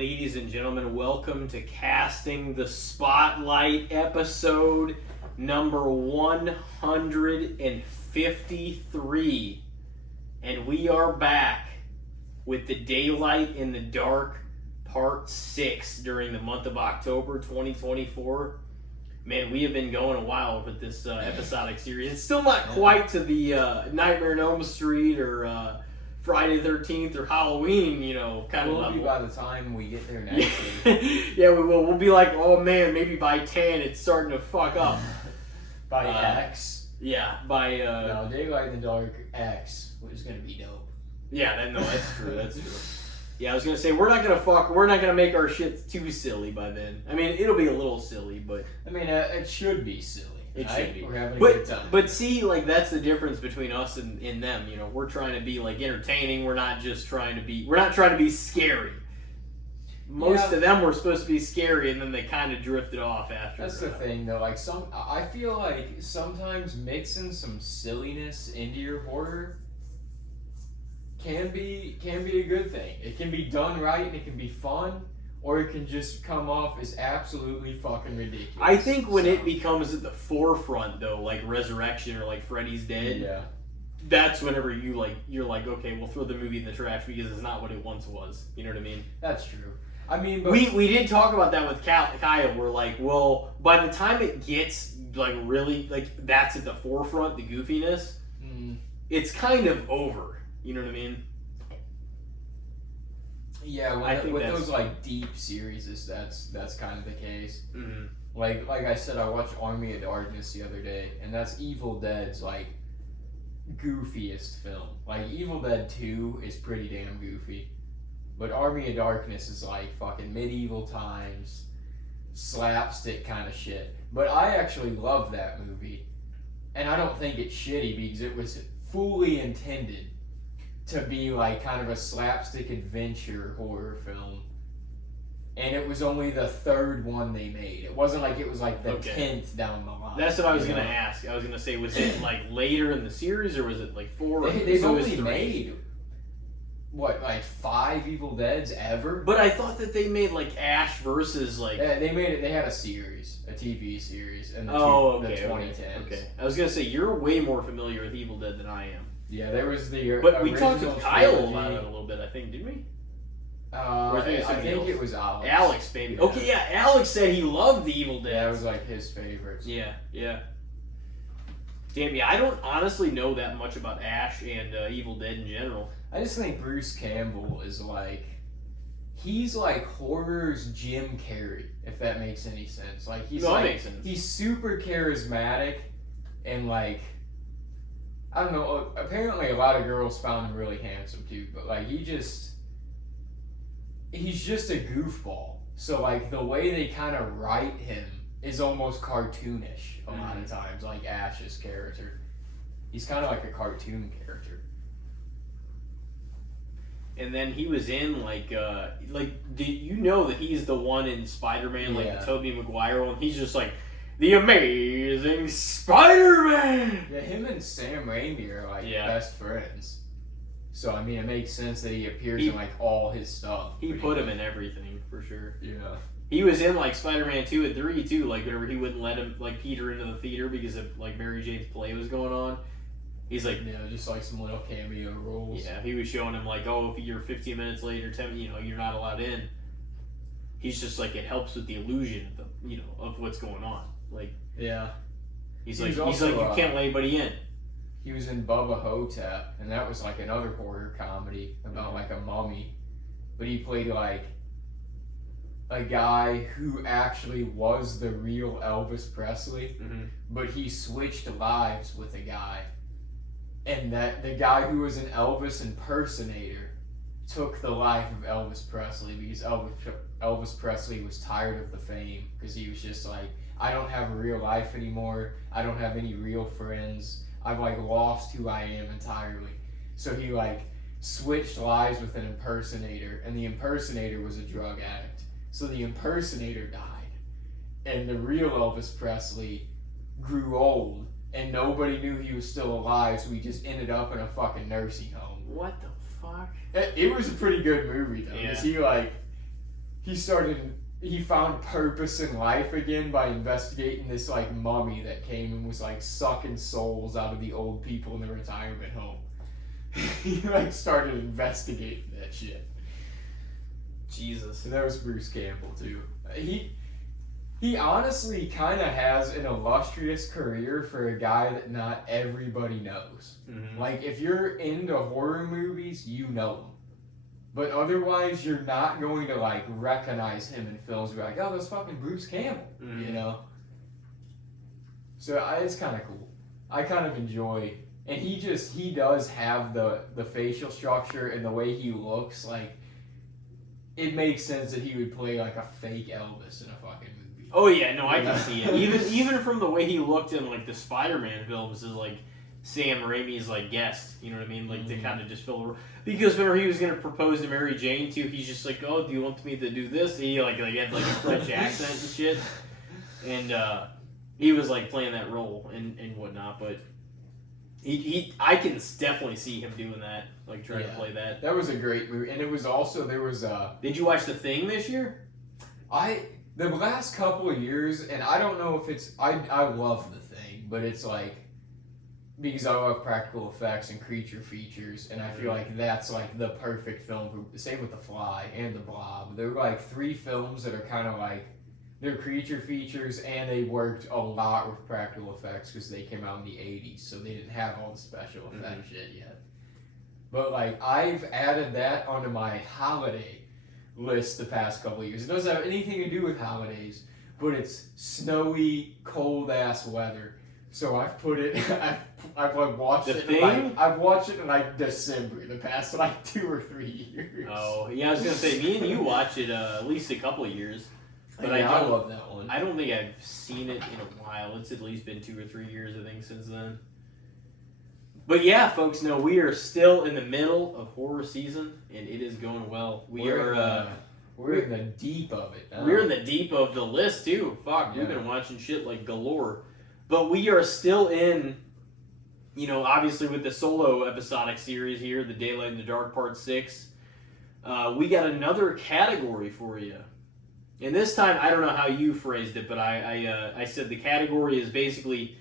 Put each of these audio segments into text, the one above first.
Ladies and gentlemen, welcome to Casting the Spotlight, episode number 153. And we are back with The Daylight in the Dark, part 6, during the month of October 2024. Man, we have been going a while with this episodic series. It's still not quite to the Nightmare on Elm Street or Friday the 13th or Halloween, kind of level. Be by the time we get there next week. Yeah, we will. We'll be like, oh man, maybe by 10 it's starting to fuck up. By X. Yeah, by... No, Daylight in the Dark X, which is going to be dope. Yeah, that's true, that's true. Yeah, I was going to say, we're not going to make our shit too silly by then. I mean, it'll be a little silly, but... I mean, it should be silly. It should be. We're having a good time. But see, like, that's the difference between us and them, We're trying to be, like, entertaining. We're not trying to be scary. Most of them were supposed to be scary, and then they kind of drifted off after. That's the thing, though. Like, I feel like sometimes mixing some silliness into your horror can be a good thing. It can be done right, and it can be fun. Or it can just come off as absolutely fucking ridiculous. I think when it becomes at the forefront, though, like Resurrection or like Freddy's Dead, that's whenever you're like, okay, we'll throw the movie in the trash because it's not what it once was. You know what I mean? That's true. I mean, but we did talk about that with Kyle. We're like, well, by the time it gets like really like that's at the forefront, the goofiness, it's kind of over. You know what I mean? Yeah, with those like deep series, that's kind of the case. Mm-hmm. Like I said, I watched Army of Darkness the other day, and that's Evil Dead's like goofiest film. Like Evil Dead 2 is pretty damn goofy, but Army of Darkness is like fucking medieval times, slapstick kind of shit. But I actually love that movie, and I don't think it's shitty because it was fully intended to be like kind of a slapstick adventure horror film, and it was only the third one they made. It wasn't like it was like the 10th down the line. That's what I was gonna ask. I was gonna say, was it like later in the series or was it like 4? They've only made what, like 5 Evil Deads ever? But I thought that they made like Ash versus like... Yeah, they made it. They had a series, a TV series in the 2010s. Okay. I was gonna say, you're way more familiar with Evil Dead than I am. Yeah, there was the But we talked to Kyle trilogy about it a little bit, I think, didn't we? I think it was Alex. Alex, maybe. Yeah. Okay, yeah, Alex said he loved the Evil Dead. Yeah, it was like his favorites. Yeah. Damn, yeah, I don't honestly know that much about Ash and Evil Dead in general. I just think Bruce Campbell is like... He's like horror's Jim Carrey, if that makes any sense. Like that makes sense. He's super charismatic and like... I don't know, apparently a lot of girls found him really handsome too, but like he's just a goofball. So like the way they kind of write him is almost cartoonish a lot of times, like Ash's character. He's kind of like a cartoon character. And then he was in did you know that he's the one in Spider-Man, like the Tobey Maguire one? He's just like, the Amazing Spider-Man! Yeah, him and Sam Raimi are like best friends. So, I mean, it makes sense that he appears in like all his stuff. He put him in everything, for sure. Yeah. He was in like Spider-Man 2 and 3 too, like whenever he wouldn't let him, like Peter into the theater because of like Mary Jane's play was going on. He's like... Yeah, just like some little cameo roles. Yeah, he was showing him like, oh, if you're 15 minutes late or 10, you're not allowed in. He's just like, it helps with the illusion of of what's going on. Like, yeah, he's like you can't let anybody in. He was in Bubba Hotep, and that was like another horror comedy about like a mummy, but he played like a guy who actually was the real Elvis Presley, but he switched lives with a guy, and that the guy who was an Elvis impersonator took the life of Elvis Presley because Elvis Presley was tired of the fame because he was just like, I don't have a real life anymore. I don't have any real friends. I've like lost who I am entirely. So he like switched lives with an impersonator, and the impersonator was a drug addict. So the impersonator died, and the real Elvis Presley grew old, and nobody knew he was still alive, so he just ended up in a fucking nursing home. What the fuck? It was a pretty good movie though, because he like he found purpose in life again by investigating this like mummy that came and was like sucking souls out of the old people in the retirement home. He like started investigating that shit. Jesus. And that was Bruce Campbell too. He honestly kind of has an illustrious career for a guy that not everybody knows. Mm-hmm. Like, if you're into horror movies, you know him. But otherwise, you're not going to, like, recognize him in films. You're like, oh, that's fucking Bruce Campbell, Mm-hmm. you know? So, it's kind of cool. I kind of enjoy... And he does have the facial structure and the way he looks, like... It makes sense that he would play, like, a fake Elvis in a fucking movie. Oh yeah, no, I can see it. Even from the way he looked in like the Spider-Man films, is like Sam Raimi's like guest. You know what I mean? Like to kind of just fill the because whenever he was gonna propose to Mary Jane too, he's just like, oh, do you want me to do this? He like had like a French accent and shit, and he was like playing that role and whatnot. But I can definitely see him doing that, like trying to play that. That was a great movie, and it was also Did you watch The Thing this year? The last couple of years, and I don't know if it's... I love The Thing, but it's like... Because I love practical effects and creature features, and I feel like that's like the perfect film. Same with The Fly and The Blob. They're like 3 films that are kind of like... They're creature features, and they worked a lot with practical effects because they came out in the 80s, so they didn't have all the special effect shit yet. But like, I've added that onto my holiday list the past couple of years. It doesn't have anything to do with holidays, but it's snowy, cold ass weather. So I've put it. I've like watched The it. Thing? I've watched it in like December the past like 2 or 3 years. Oh yeah, I was gonna say me and you watched it at least a couple of years, but yeah, I I love that one. I don't think I've seen it in a while. It's at least been 2 or 3 years, I think, since then. But yeah, folks, no, we are still in the middle of horror season, and it is going well. We're in the deep of it. We're in the deep of the list too. Fuck, we've been watching shit like galore. But we are still in, you know, obviously with the solo episodic series here, The Daylight in the Dark Part 6. We got another category for you. And this time, I don't know how you phrased it, but I said the category is basically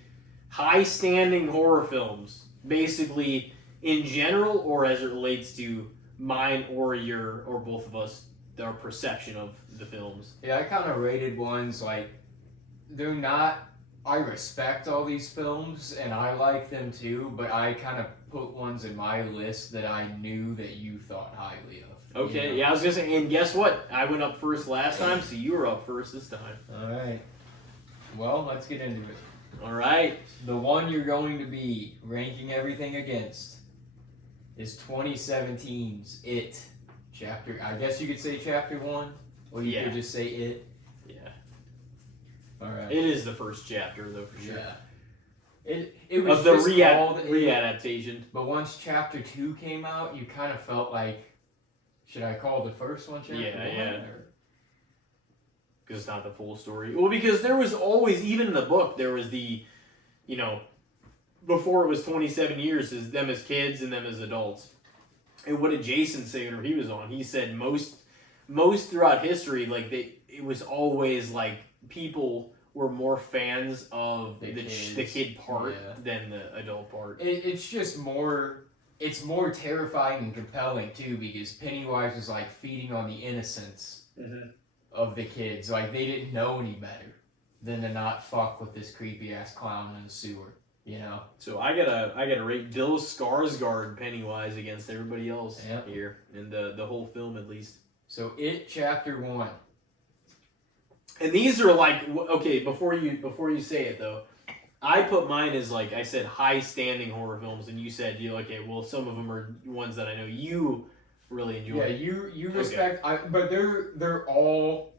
high-standing horror films. Basically, in general, or as it relates to mine or your, or both of us, our perception of the films. Yeah, I kind of rated ones like, they're not... I respect all these films, and I like them too, but I kind of put ones in my list that I knew that you thought highly of. Okay, you know? yeah, I was gonna say, and guess what? I went up first last time, so you were up first this time. Alright. Well, let's get into it. Alright. The one you're going to be ranking everything against is 2017's It. Chapter, I guess you could say Chapter 1, or you could just say It. Yeah. Alright. It is the first chapter, though, for sure. Yeah. It was of the just called readaptation. But once Chapter 2 came out, you kind of felt like, should I call the first one Chapter 1? Yeah. Because it's not the full story. Well, because there was always, even in the book, there was the, you know, before it was 27 years, is them as kids and them as adults. And what did Jason say whenever he was on? He said most throughout history, like it was always like people were more fans of the kid part than the adult part. It's just more. It's more terrifying and compelling too, because Pennywise was like feeding on the innocence of the kids. Like they didn't know any better than to not fuck with this creepy ass clown in the sewer. You know. So I gotta rate Bill Skarsgård Pennywise against everybody else here in the whole film at least. So It Chapter 1. And these are like, okay, before you say it though, I put mine as like I said high standing horror films, and you said okay, well some of them are ones that I know you really enjoy. Yeah, you respect, but they're all.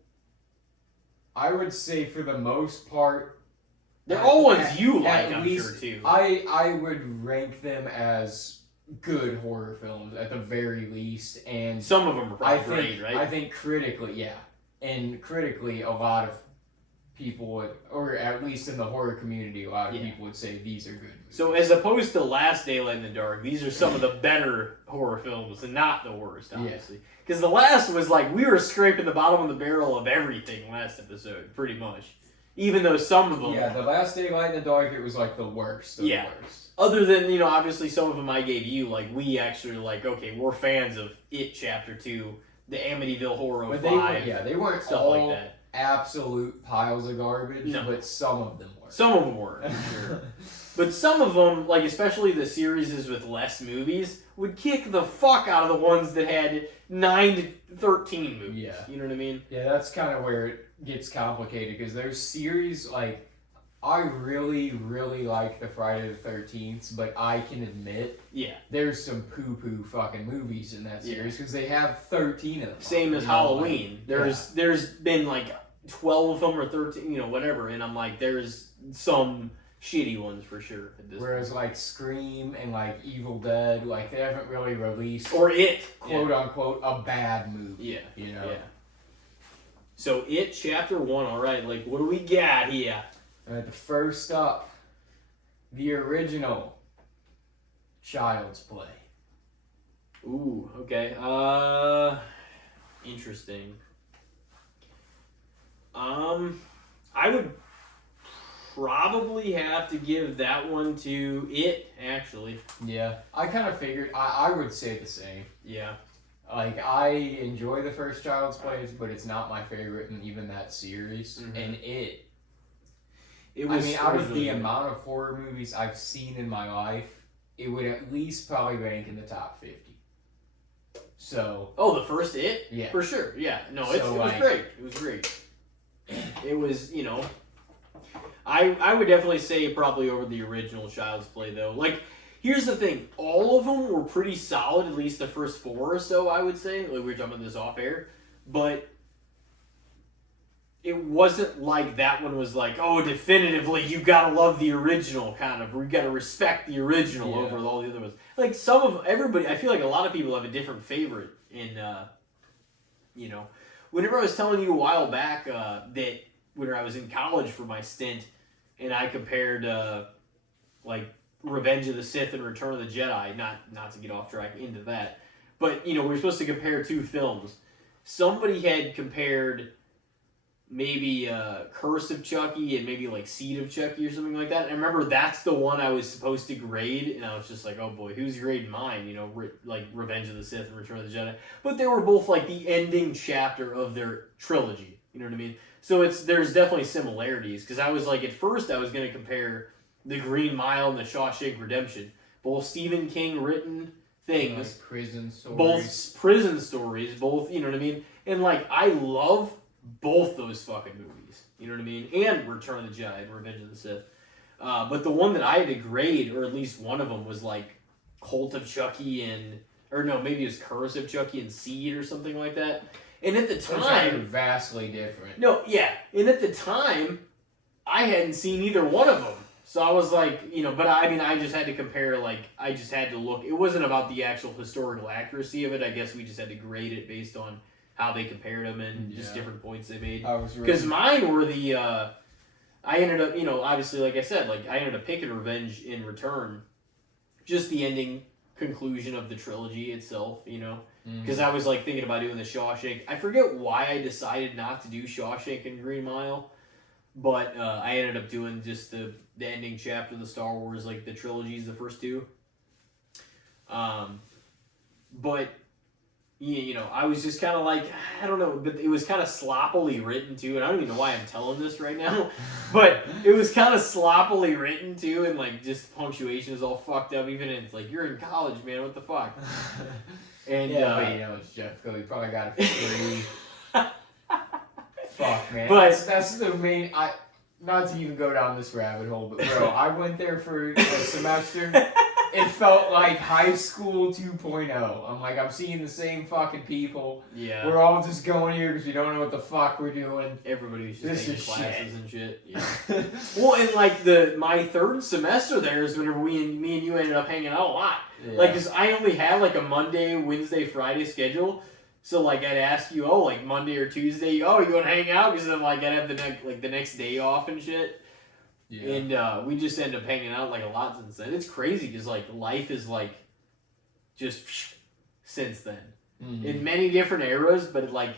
I would say for the most part. They're all ones you like, I'm least, sure, too. I would rank them as good horror films, at the very least. And some of them are probably great, right? I think critically, yeah. And critically, a lot of people would, or at least in the horror community, a lot of Yeah. people would say these are good movies. So as opposed to Last Daylight in the Dark, these are some of the better horror films and not the worst, obviously. Because the last was like, we were scraping the bottom of the barrel of everything last episode, pretty much. Even though some of them... Yeah, The Last Daylight in the Dark, it was like the worst of the worst. Other than, obviously some of them I gave you, like, we actually were like, okay, we're fans of It Chapter 2, the Amityville Horror 5. They weren't stuff all like that. absolute piles of garbage, No. but some of them were. Some of them were, for sure. But some of them, like especially the series with less movies, would kick the fuck out of the ones that had 9 to 13 movies. Yeah. You know what I mean? Yeah, that's kind of where it gets complicated, because there's series, like, I really, really like the Friday the 13th, but I can admit there's some poo-poo fucking movies in that series, because they have 13 of them. Same as Halloween. There's been like 12 of them or 13, whatever, and I'm like, there's some shitty ones for sure. Whereas like Scream and like Evil Dead, like they haven't really released, or It, quote unquote, a bad movie. Yeah. Yeah. So It Chapter 1, alright, like what do we got here? Alright, the first up, the original Child's Play. Ooh, okay. Interesting. I would probably have to give that one to It, actually. Yeah, I kind of figured, I would say the same. Yeah. Like, I enjoy the first Child's Plays, but it's not my favorite in even that series. Mm-hmm. And out of the amount of horror movies I've seen in my life, it would at least probably rank in the top 50. So... Oh, the first It? Yeah. For sure, yeah. No, it was great. It was great. It was, I would definitely say probably over the original Child's Play, though. Like, here's the thing. All of them were pretty solid, at least the first 4 or so, I would say. Like, we were talking about this off air. But it wasn't like that one was like, oh, definitively, you gotta love the original, kind of. We gotta respect the original over all the other ones. Like, everybody, I feel like a lot of people have a different favorite in, whenever I was telling you a while back that when I was in college for my stint, and I compared, like, Revenge of the Sith and Return of the Jedi, not to get off track into that, but, we were supposed to compare 2 films. Somebody had compared maybe Curse of Chucky and maybe like Seed of Chucky or something like that. And I remember that's the one I was supposed to grade, and I was just like, oh boy, who's grading mine? Like Revenge of the Sith and Return of the Jedi. But they were both like the ending chapter of their trilogy. You know what I mean? So there's definitely similarities, because I was like, at first I was going to compare The Green Mile and The Shawshank Redemption. Both Stephen King written things. Like prison stories. Both prison stories, both, you know what I mean? And like, I love both those fucking movies, you know what I mean? And Return of the Jedi and Revenge of the Sith. But the one that I had to grade, or at least one of them, was like Cult of Chucky maybe it was Curse of Chucky and Seed or something like that. And at the time... vastly different. No, yeah. And at the time, I hadn't seen either one of them. So I was like, but I just had to compare, like, I just had to look. It wasn't about the actual historical accuracy of it. I guess we just had to grade it based on how they compared them and just different points they made. Because mine were the, I ended up, obviously, like I said, like, I ended up picking Revenge in Return. Just the ending conclusion of the trilogy itself, Because I was, like, thinking about doing the Shawshank. I forget why I decided not to do Shawshank and Green Mile. But I ended up doing just the ending chapter of the Star Wars, like, the trilogies, the first 2. But... I was just kind of like, I don't know, but it was kind of sloppily written too, and I don't even know why I'm telling this right now, but it was kind of sloppily written too, and like just punctuation is all fucked up, even it's like, you're in college, man, what the fuck? And but it's Jeff Cody, probably got it for 3. Fuck, man. But that's the main, not to even go down this rabbit hole, but bro, I went there for a semester. It felt like high school 2.0. I'm like, I'm seeing the same fucking people. Yeah. We're all just going here because we don't know what the fuck we're doing. Everybody's just taking classes and shit. Yeah. Yeah. Well, and like my 3rd semester there is whenever me and you ended up hanging out a lot. Yeah. Like, cause I only had like a Monday, Wednesday, Friday schedule. So like I'd ask you, oh, like Monday or Tuesday, oh, you want to hang out? Because then like I'd have the next day off and shit. Yeah. And we just end up hanging out like a lot since then. It's crazy because like life is like just since then in many different eras, but like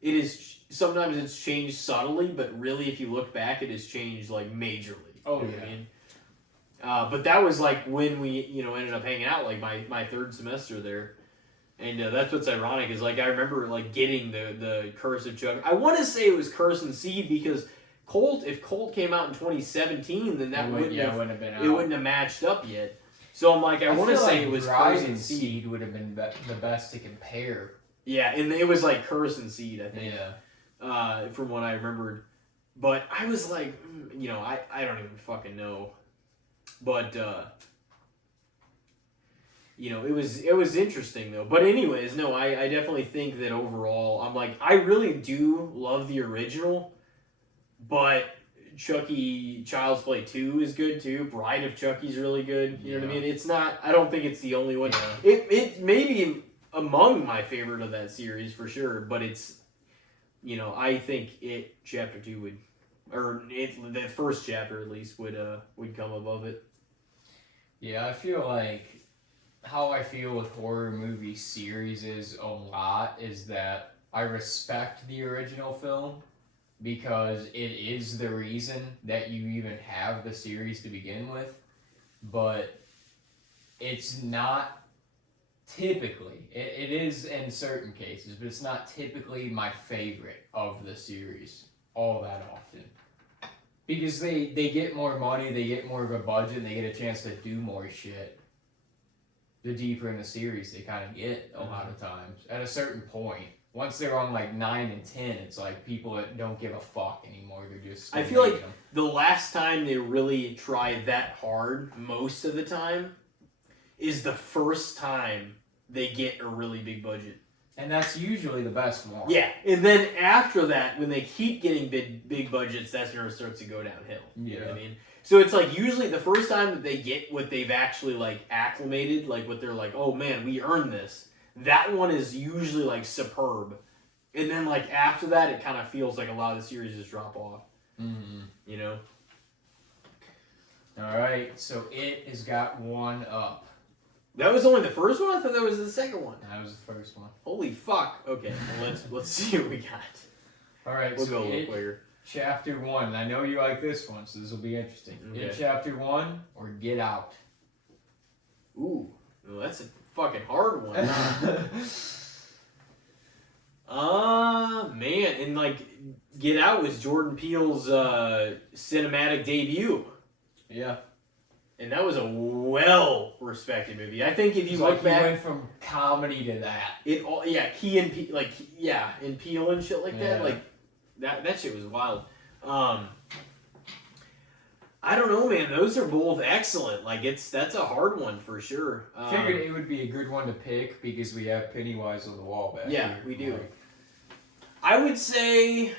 it is sometimes it's changed subtly, but really if you look back, it has changed like majorly. Oh, You know what yeah. I mean? But that was like when we ended up hanging out like my third semester there. And that's what's ironic is like I remember like getting the Curse of Chuck. I want to say it was Curse and Seed because if Colt came out in 2017, then that wouldn't have been out. it wouldn't have matched up yet. So I'm like I want to feel say like it was Bride Curse and and Seed. Seed would have been the best to compare. Yeah, and it was like Curse and Seed, I think. Yeah. From what I remembered. But I was like, I don't even fucking know. But it was interesting though. But anyways, no, I definitely think that overall, I'm like, I really do love the original, but Chucky Child's Play 2 is good too. Bride of Chucky's really good. You know what I mean? It's not. I don't think it's the only one. Yeah. It may be among my favorite of that series for sure, but it's. I think Chapter 2 would, or the first chapter at least would come above it. Yeah, I feel like how I feel with horror movie series is a lot is that I respect the original film because it is the reason that you even have the series to begin with, but it's not typically, it is in certain cases, but it's not typically my favorite of the series all that often. Because they get more money, they get more of a budget, and they get a chance to do more shit. The deeper in the series they kind of get a lot of times. At a certain point, once they're on like 9 and 10, it's like people that don't give a fuck anymore. They're just. I feel like them. the last time they really try that hard, most of the time, is the first time they get a really big budget. And that's usually the best one. Yeah, and then after that, when they keep getting big budgets, that's when it starts to go downhill. You know what I mean? So it's like usually the first time that they get what they've actually like acclimated, like what they're like, oh man, we earned this. That one is usually like superb. And then like after that, it kind of feels like a lot of the series just drop off. Mm-hmm. You know? Alright, so it has got one up. That was only the first one? I thought that was the second one. That was the first one. Holy fuck. Okay, well, let's see what we got. Alright, We'll so go a little quicker. Chapter 1. And I know you like this one, so this will be interesting. Okay. In Chapter 1 or Get Out? Ooh, well, that's a fucking hard one. Man, and like Get Out was Jordan Peele's cinematic debut. Yeah. And that was a well-respected movie. I think if you It's look like back, he went from comedy to that. Key and Peele, and Peele and shit like that, Yeah. like that shit was wild. I don't know, man. Those are both excellent. Like that's a hard one for sure. Figured it would be a good one to pick because we have Pennywise on the wall back Yeah, here. we do. Like, I would say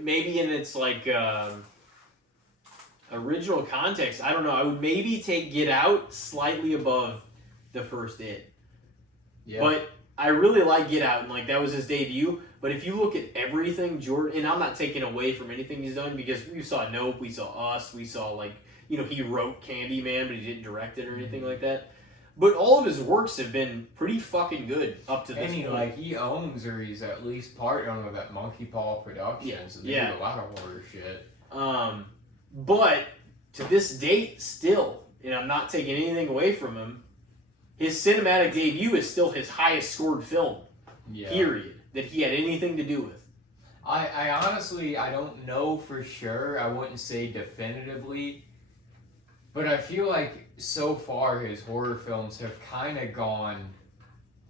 maybe in its like original context, I don't know. I would maybe take Get Out slightly above the first It. yeah. But I really like Get Out, and like that was his debut. But if you look at everything Jordan, and I'm not taking away from anything he's done because we saw Nope, we saw Us, we saw like he wrote Candyman, but he didn't direct it or anything like that. But all of his works have been pretty fucking good up to this and point. he owns or he's at least part owner of that Monkey Paw Productions. And they Yeah. do a lot of horror shit. But to this date, still, and I'm not taking anything away from him, his cinematic debut is still his highest scored film. Yeah. Period. That he had anything to do with. I honestly, I don't know for sure. I wouldn't say definitively. But I feel like so far his horror films have kind of gone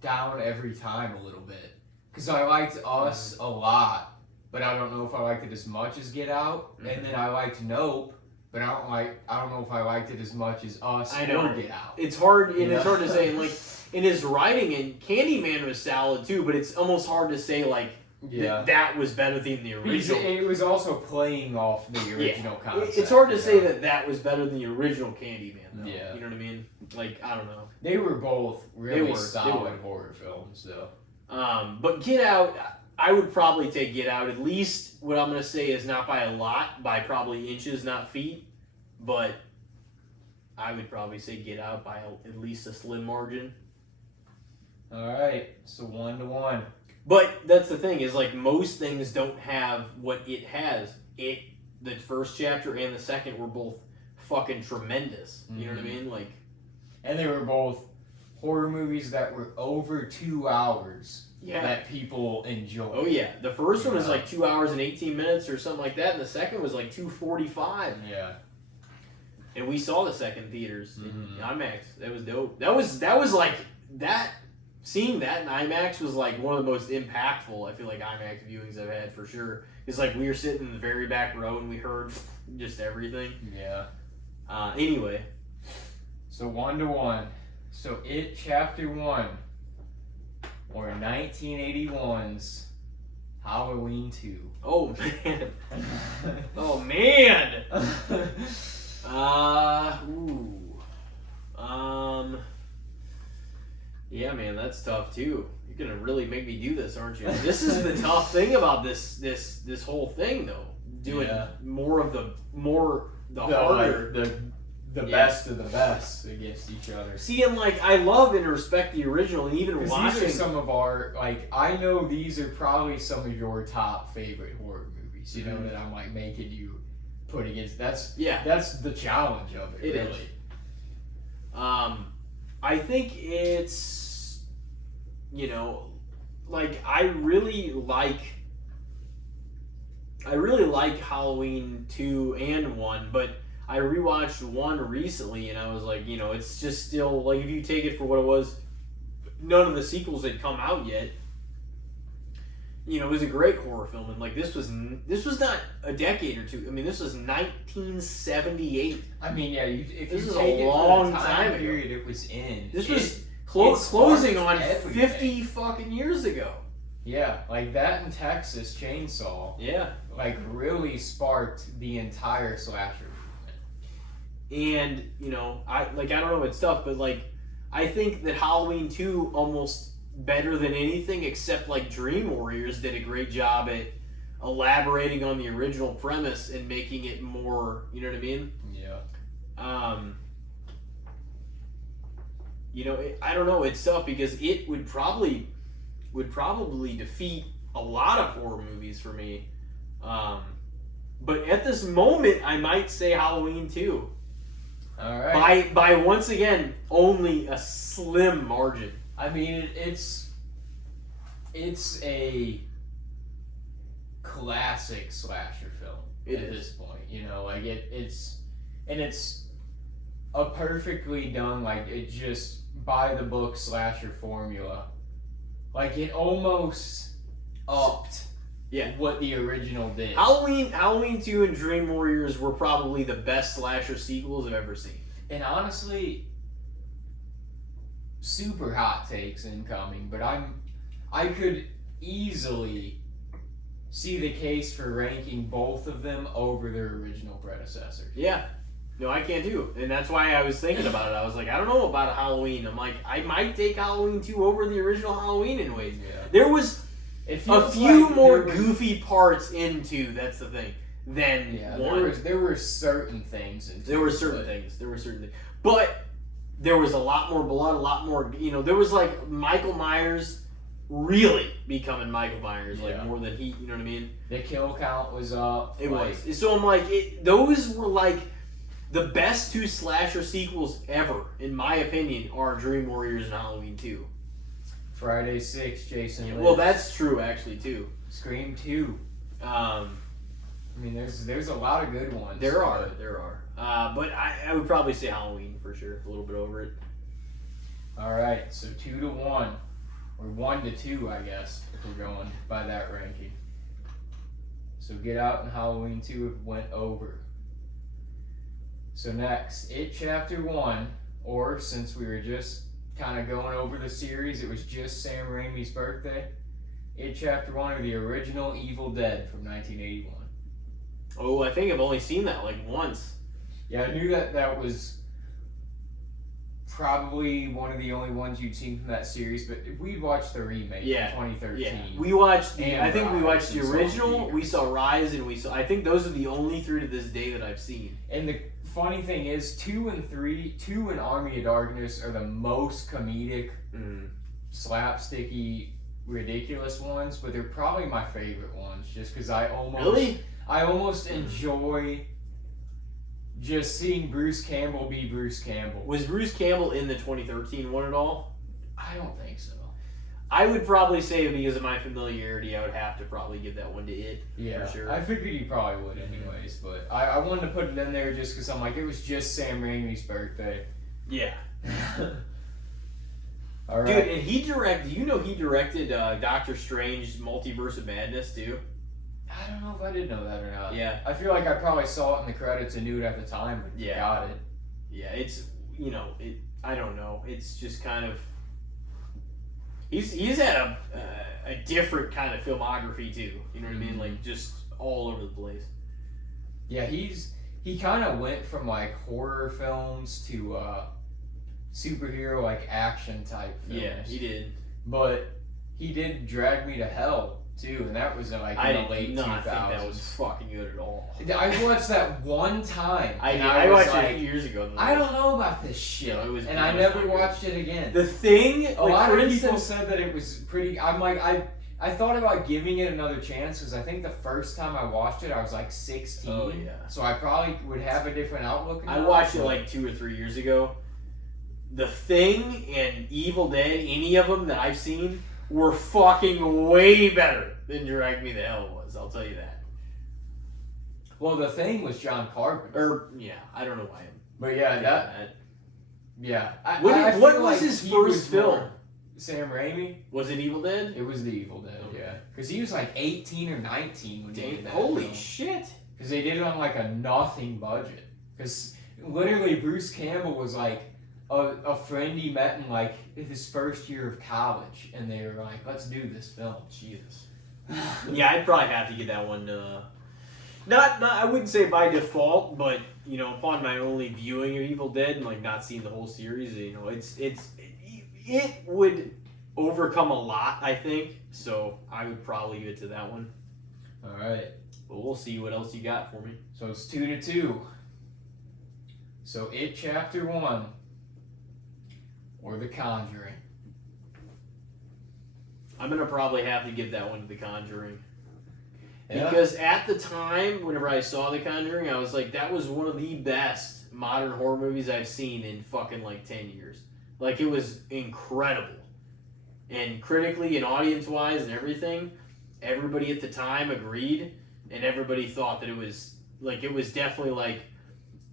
down every time a little bit. Because I liked Us a lot, but I don't know if I liked it as much as Get Out. And then I liked Nope, but I don't know if I liked it as much as Us I know. or Get Out. It's hard, and Yeah. it's hard to say. And like in his writing, and Candyman was solid too, but it's almost hard to say like Yeah. that was better than the Because original. it was also playing off the original concept. It's hard to you say know? that was better than the original Candyman, though. Yeah. You know what I mean? Like, I don't know. They were both really They were. solid horror films, though. But Get Out, I would probably take Get Out. At least what I'm going to say is not by a lot, by probably inches, not feet. But I would probably say Get Out by at least a slim margin. All right, so 1-1. But that's the thing, is like most things don't have what it has. The first chapter and the second were both fucking tremendous. You know what I mean? Like, And they were both horror movies that were over 2 hours yeah. that people enjoyed. Oh yeah. The first one was Yeah. like 2 hours and 18 minutes or something like that, and the second was like 2:45. Yeah. And we saw the second theaters in Mhm. IMAX. That was dope. That was like that. Seeing that in IMAX was like one of the most impactful, I feel like, IMAX viewings I've had for sure. It's like we were sitting in the very back row and we heard just everything. Yeah. Anyway, So 1-1. So It Chapter 1, or 1981's Halloween 2. oh man, oh man. Yeah, man, that's tough too. You're gonna really make me do this, aren't you? This is the tough thing about this whole thing, though. Doing Yeah. more the harder. The Yeah. best of the best against each other. See, and like I love and respect the original, and even 'Cause watching. these are some of our, like, I know these are probably some of your top favorite horror movies, you know, Mhm. that I'm like making you put against. That's Yeah, the challenge of it, It really. is. I think it's, like I really like Halloween 2 and 1, but I rewatched 1 recently and I was like, it's just still, like, if you take it for what it was, none of the sequels had come out yet. It was a great horror film, and like this was not a decade or two. I mean, this was 1978. I mean, yeah, if This you is take a it long for the time ago. period it was in, This it- was it closing sparked on everything. 50 fucking years ago. yeah, like that in Texas Chainsaw, Yeah. like really sparked the entire slasher movement. And, I don't know, it's tough, but like I think that Halloween 2 almost better than anything except like Dream Warriors did a great job at elaborating on the original premise and making it more, you know what I mean? Yeah. I don't know, it's tough because it would probably defeat a lot of horror movies for me. But at this moment, I might say Halloween 2. All right. By once again, only a slim margin. I mean, it's a classic slasher film at this point. Like it's a perfectly done, like, it just by the book slasher formula. Like, it almost upped what the original did. Halloween 2 and Dream Warriors were probably the best slasher sequels I've ever seen. And honestly, super hot takes incoming, but I could easily see the case for ranking both of them over their original predecessors. Yeah. No, I can't do. And that's why I was thinking about it. I was like, I don't know about a Halloween. I'm like, I might take Halloween 2 over the original Halloween in ways. Yeah. There was It a feels few like more there was- goofy parts in 2, that's the thing, than Yeah, 1. there were certain things. There were certain things. But there was a lot more blood, a lot more, there was like Michael Myers really becoming Michael Myers, like Yeah. more than he, you know what I mean? The kill count was up. It like, was. So I'm like, those were like the best 2 slasher sequels ever, in my opinion, are Dream Warriors and Halloween 2. Friday 6, Jason Lives. Well, that's true actually too. Scream 2. I mean, there's a lot of good ones. There are. But I would probably say Halloween for sure, a little bit over it. All right, so 2-1, or 1-2, I guess, if we're going by that ranking. So Get Out and Halloween 2 went over. So next, It Chapter 1, or since we were just kind of going over the series, it was just Sam Raimi's birthday. It Chapter 1 or the original Evil Dead from 1981? Oh, I think I've only seen that like once. Yeah, I knew that was probably one of the only ones you'd seen from that series, but we'd watched the remake from 2013. Yeah, we watched the. And I think we Rise watched the and saw original. Fear. We saw Rise, and we saw. I think those are the only three to this day that I've seen. And the funny thing is, 2 and 3, 2 and Army of Darkness are the most comedic, slapsticky, ridiculous ones, but they're probably my favorite ones, just because I almost enjoy just seeing Bruce Campbell be Bruce Campbell. Was Bruce Campbell in the 2013 one at all? I don't think so. I would probably say, because of my familiarity, I would have to probably give that one to it. Yeah, for sure. I figured you probably would anyways, but I wanted to put it in there just because I'm like, it was just Sam Raimi's birthday. Yeah. All right. Dude, and he directed Doctor Strange Multiverse of Madness too? I don't know if I did know that or not. Yeah. I feel like I probably saw it in the credits and knew it at the time, but got it. Yeah, it's, I don't know. It's just kind of, he's had a different kind of filmography too. You know what I mean? Like, just all over the place. Yeah, he kind of went from like horror films to superhero like action type films. Yeah, he did. But he did Drag Me to Hell too, and that was like in the late 2000s. I did not think that was fucking good at all. I watched that one time. I watched it a few years ago. I don't know about this shit, No, and I never watched it again. The Thing, a lot of people said that it was pretty. I'm like, I thought about giving it another chance because I think the first time I watched it, I was like 16. Oh, yeah. So I probably would have a different outlook. I watched it like 2 or 3 years ago. The Thing and Evil Dead, any of them that I've seen, were fucking way better than Drag Me to Hell was. I'll tell you that. Well, The Thing was John Carpenter. I don't know why. But yeah, yeah. What was his first film? Sam Raimi? Was it Evil Dead? It was The Evil Dead, yeah. Because he was like 18 or 19 when he did that. Holy film. shit. Because they did it on like a nothing budget. Because literally Bruce Campbell was like a friend he met in like his first year of college. And they were like, let's do this film. Jesus. Yeah, I'd probably have to get that one. Not I wouldn't say by default, but upon my only viewing of Evil Dead and like not seeing the whole series, it would overcome a lot, I think. So I would probably give it to that one. All right. But we'll see what else you got for me. So it's 2-2. So It Chapter 1 or The Conjuring. I'm gonna probably have to give that one to The Conjuring. Yeah. Because at the time, whenever I saw The Conjuring, I was like, that was one of the best modern horror movies I've seen in fucking like 10 years. Like, it was incredible. And critically and audience-wise and everything, everybody at the time agreed, and everybody thought that it was definitely like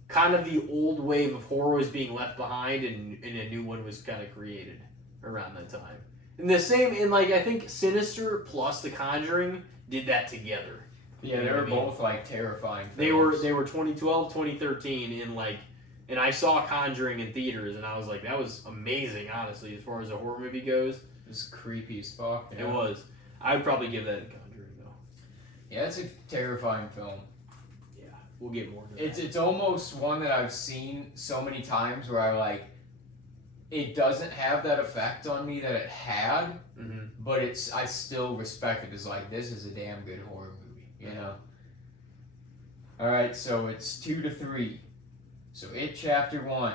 kind of the old wave of horror was being left behind and a new one was kind of created around that time. And the same in like, I think Sinister plus The Conjuring did that together. Yeah, they were both like terrifying films. They were 2012, 2013 in like, and I saw Conjuring in theaters and I was like, that was amazing, honestly, as far as a horror movie goes. It was creepy as fuck. It was. I would probably give that a Conjuring though. Yeah, it's a terrifying film. Yeah, we'll get more into that. It's almost one that I've seen so many times where I like, it doesn't have that effect on me that it had, but I still respect it as like, this is a damn good horror movie, you know? Alright, so it's 2-3. So It Chapter 1.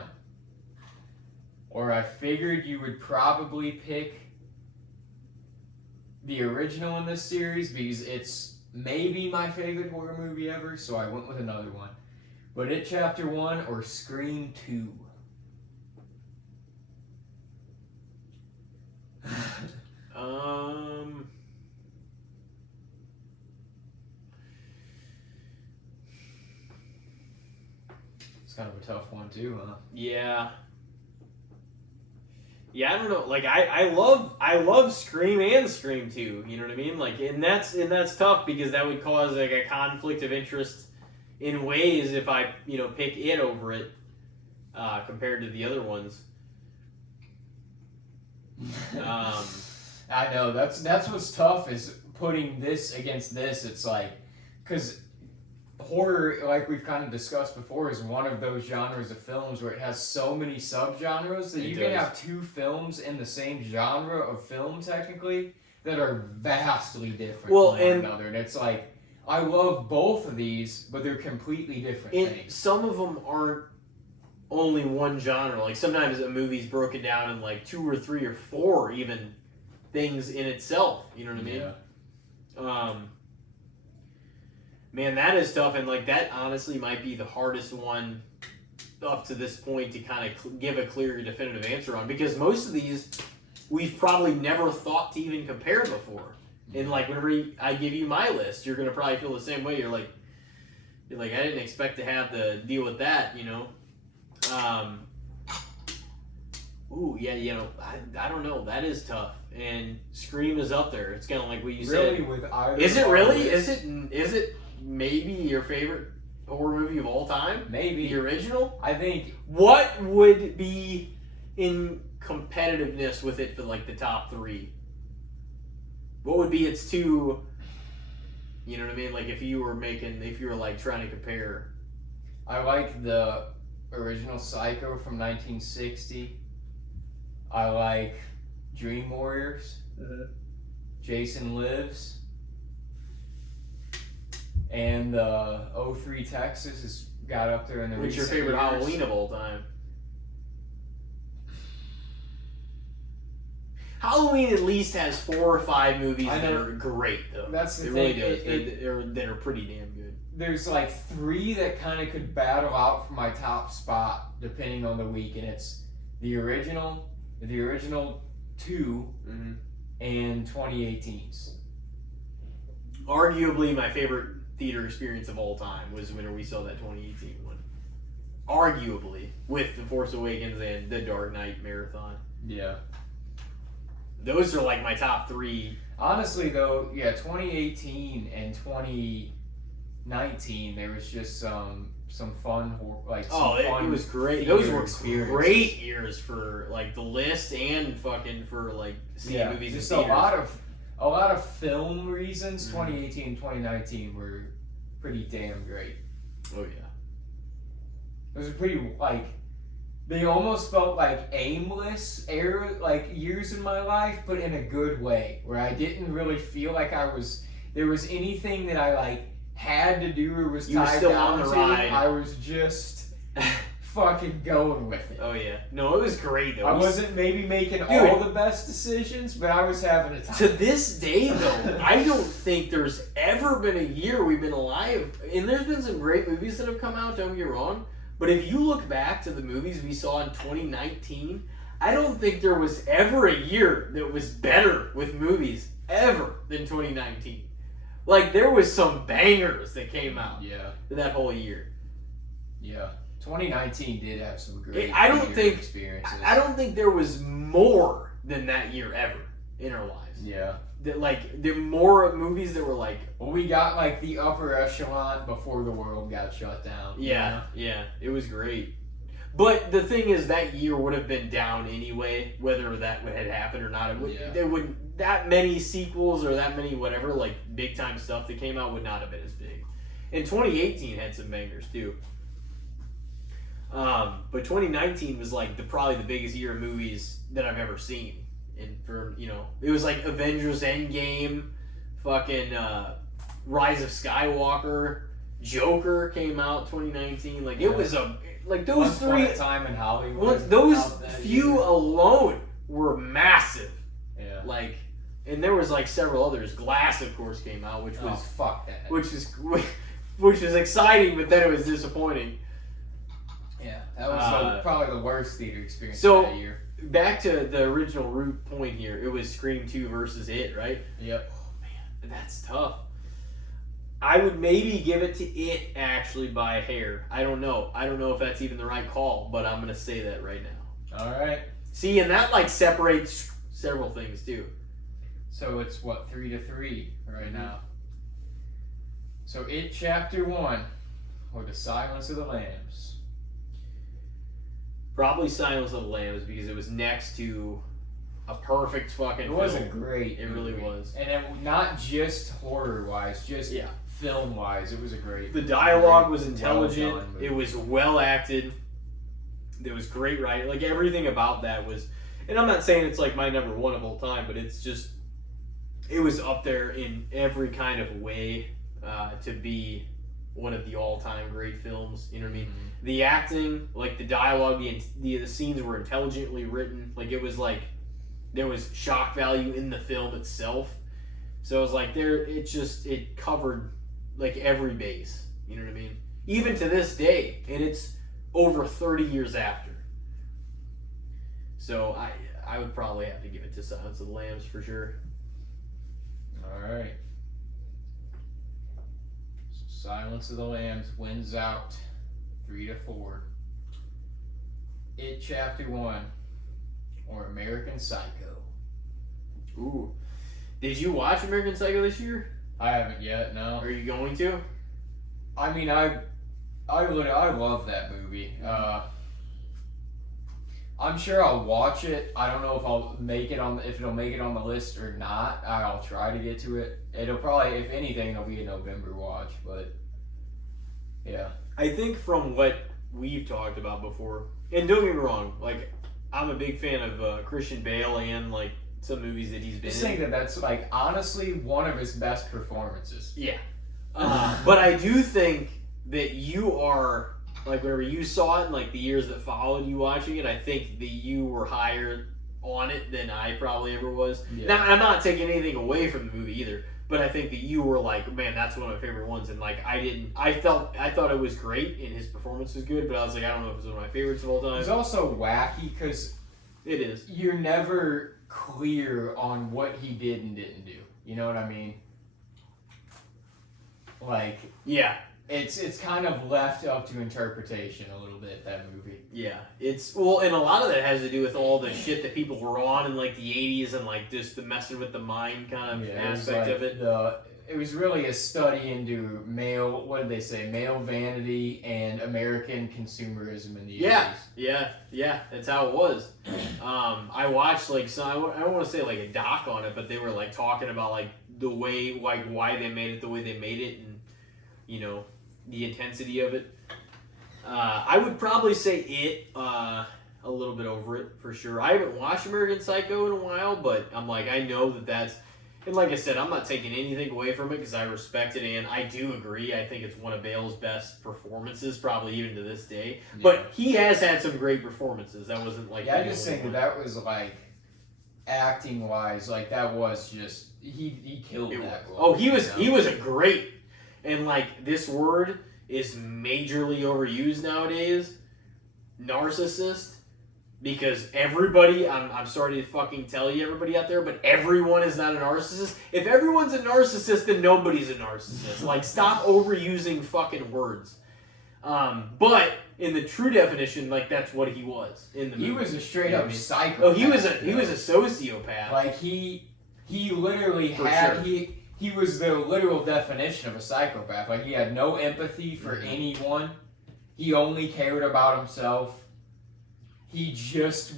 Or I figured you would probably pick the original in this series because it's maybe my favorite horror movie ever, so I went with another one. But It Chapter 1 or Scream 2. It's kind of a tough one too, huh? Yeah. Yeah, I don't know. Like I love Scream and Scream 2, you know what I mean? Like and that's tough because that would cause like a conflict of interest in ways if I, pick it over it compared to the other ones. I know that's what's tough is putting this against this. It's like, because horror, like we've kind of discussed before, is one of those genres of films where it has so many subgenres that you can have two films in the same genre of film technically that are vastly different from one another, and it's like I love both of these, but they're completely different things. Some of them aren't only one genre. Like sometimes a movie's broken down in like 2 or 3 or 4 even things in itself. You know what I mean? Yeah. Man, that is tough, and like that honestly might be the hardest one up to this point to kind of give a clear, definitive answer on, because most of these we've probably never thought to even compare before. And like whenever I give you my list, you're gonna probably feel the same way. You're like I didn't expect to have to deal with that, you know. Ooh, yeah, you know, I don't know. That is tough, and Scream is up there. It's kind of like what you said. Really, with either. Is it really? Is it maybe your favorite horror movie of all time? Maybe the original. I think. What would be in competitiveness with it for like the top 3? What would be its 2? You know what I mean? Like if you were like trying to compare. I like the original Psycho from 1960. I like Dream Warriors. Jason Lives. And 03 Texas has got up there in the What's your recent favorite years. Halloween of all time? Halloween at least has 4 or 5 movies that are great, though. That's the it thing. Really does. That are pretty damn good. There's like 3 that kind of could battle out for my top spot depending on the week, and it's the original 2, and 2018's. Arguably, my favorite theater experience of all time was when we saw that 2018 one. Arguably, with The Force Awakens and The Dark Knight Marathon. Yeah. Those are like my top 3. Honestly, though, yeah, 2018 and 2019, there was just some fun, like it was great. Those were great years for like The List and fucking for like seeing movies in just theaters. a lot of film reasons. 2018 and 2019 were pretty damn great. Oh yeah. Those are pretty like. They almost felt like aimless years in my life, but in a good way, where I didn't really feel like there was anything that I like had to do or was tied down to. I was just fucking going with it. Oh yeah, no, it was great though. I wasn't maybe making all the best decisions, but I was having a time. To this day though, I don't think there's ever been a year we've been alive, and there's been some great movies that have come out. Don't get me wrong. But if you look back to the movies we saw in 2019, I don't think there was ever a year that was better with movies ever than 2019. Like, there was some bangers that came out that whole year. Yeah. 2019 did have some great experiences. I don't think there was more than that year ever in our lives. Yeah. That like there more movies that were like. Well, we got like the upper echelon before the world got shut down. Yeah, it was great. But the thing is, that year would have been down anyway, whether that had happened or not. There wouldn't that many sequels or that many whatever like big time stuff that came out would not have been as big. And 2018 had some bangers too. But 2019 was like probably the biggest year of movies that I've ever seen. And for it was like Avengers Endgame, fucking Rise of Skywalker, Joker came out 2019. Like it was those Once 3 upon a time in Hollywood. Those few alone were massive. Yeah. Like, and there was like several others. Glass, of course, came out, which was fuck that. which was exciting, but then it was disappointing. Yeah, that was probably the worst theater experience that year. Back to the original root point here, it was Scream 2 versus It, right? Yep. Oh man, that's tough. I would maybe give it to It actually by a hair. I don't know if that's even the right call, but I'm gonna say that right now. All right. See, and that like separates several things too. So it's what 3-3 right now. So It Chapter 1 or The Silence of the Lambs. Probably Silence of the Lambs because it was next to a perfect fucking It film. was a great It really movie. was. And it, not just horror-wise, just Yeah. film-wise, it was a great. The dialogue was well intelligent. done movie. It was well acted. There was great writing. Like, everything about that was... And I'm not saying it's, like, my number one of all time, but it's just... It was up there in every kind of way to be one of the all-time great films. You know what I mean? Mm-hmm. The acting, like, the dialogue, the scenes were intelligently written. Like, it was, like... There was shock value in the film itself. So it was like, it covered, like, every base. You know what I mean? Even to this day. And it's over 30 years after. So I would probably have to give it to Silence of the Lambs for sure. Alright. So Silence of the Lambs wins out 3-4. It Chapter 1 or American Psycho. Ooh. Did you watch American Psycho this year? I haven't yet, no. Are you going to? I mean, I love that movie. I'm sure I'll watch it. I don't know if I'll make it if it'll make it on the list or not. I'll try to get to it. It'll probably, if anything, it'll be a November watch. But yeah, I think from what we've talked about before, and don't get me wrong, like, I'm a big fan of Christian Bale and, like, some movies that he's been just in. think that's, like, honestly one of his best performances. Yeah. But I do think that you are, like, whenever you saw it in, like, the years that followed you watching it, I think that you were higher on it than I probably ever was. Yeah. Now, I'm not taking anything away from the movie either, but I think that you were like, man, that's one of my favorite ones. And, like, I thought it was great and his performance was good, but I was like, I don't know if it's one of my favorites of all time. It's also wacky because It is. you're never clear on what he did and didn't do. You know what I mean? Like, Yeah. it's kind of left up to interpretation a little bit, that movie. Yeah, it's well, and a lot of that has to do with all the shit that people were on in, like, the 80s and, like, just the messing with the mind kind of aspect of it. It was really a study into male vanity and American consumerism in the 80s. Yeah, that's how it was. I watched, like, some, I don't want to say, like, a doc on it, but they were, like, talking about, like, the way, like, why they made it the way they made it and, you know, the intensity of it. I would probably say it, a little bit over it, for sure. I haven't watched American Psycho in a while, but I'm like, I know that's... And like I said, I'm not taking anything away from it because I respect it, and I do agree. I think it's one of Bale's best performances, probably even to this day. Yeah. But he has had some great performances. That wasn't like... Yeah, I just think that was, like, acting-wise, like, that was just... He killed that role. Oh, he was a great... And, like, this word is majorly overused nowadays. Narcissist. Because everybody, I'm sorry to fucking tell you, everybody out there, but everyone is not a narcissist. If everyone's a narcissist, then nobody's a narcissist. Like, stop overusing fucking words. But in the true definition, like, that's what he was in the movie. He was a straight up psychopath. Oh, he was a sociopath. Like, he literally For had... sure. He was the literal definition of a psychopath. Like, he had no empathy for anyone. He only cared about himself. He just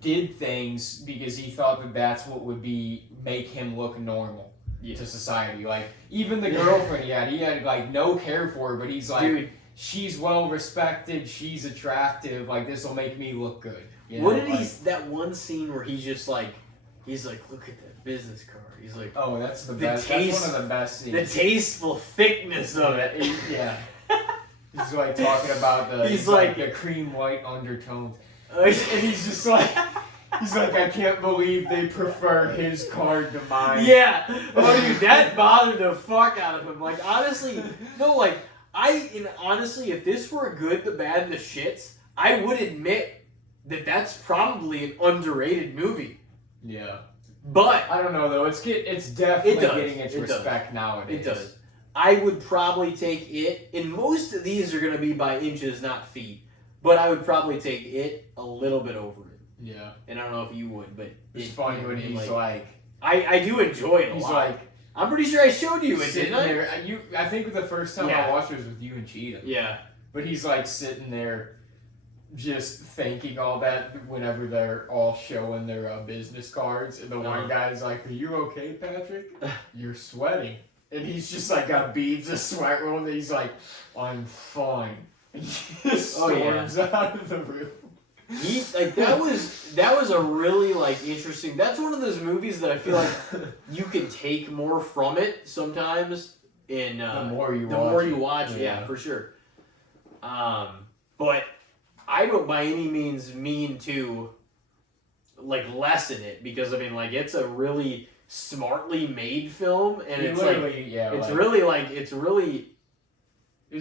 did things because he thought that that's what would make him look normal to society. Like, even the girlfriend he had like no care for her, but he's like, Dude, she's well respected, she's attractive, like, this will make me look good. You know? what did like, that one scene where he's like, look at that business card. He's like, oh, that's the the best. taste- That's one of the best scenes. the tasteful thickness of it. Yeah. He's like talking about the He's like- the cream white undertones. And he's just like, I can't believe they prefer his card to mine. Yeah. Oh, dude, that bothered the fuck out of him. Like, honestly, no, like, honestly, if this were good, the bad, and the shits, I would admit that that's probably an underrated movie. Yeah. But I don't know though. It's definitely It does. getting its It does. respect nowadays. it does. I would probably take it, and most of these are going to be by inches, not feet. But I would probably take it a little bit over it. Yeah. And I don't know if you would, but It's funny when he's like, I do enjoy it a he's lot. like, I'm pretty sure I showed you it, sitting didn't I? there. I think the first time Yeah. I watched it was with you and Cheetah. Yeah. But he's like sitting there, just thinking all that whenever they're all showing their business cards, and the one guy's like, "Are you okay, Patrick? You're sweating," and he's just like got beads of sweat rolling. And he's like, "I'm fine." And he just storms out of the room. He like that was a really like interesting. That's one of those movies that I feel like you can take more from it sometimes. In the more you watch, yeah, for sure. But I don't by any means mean to like lessen it, because I mean like it's a really smartly made film, and it's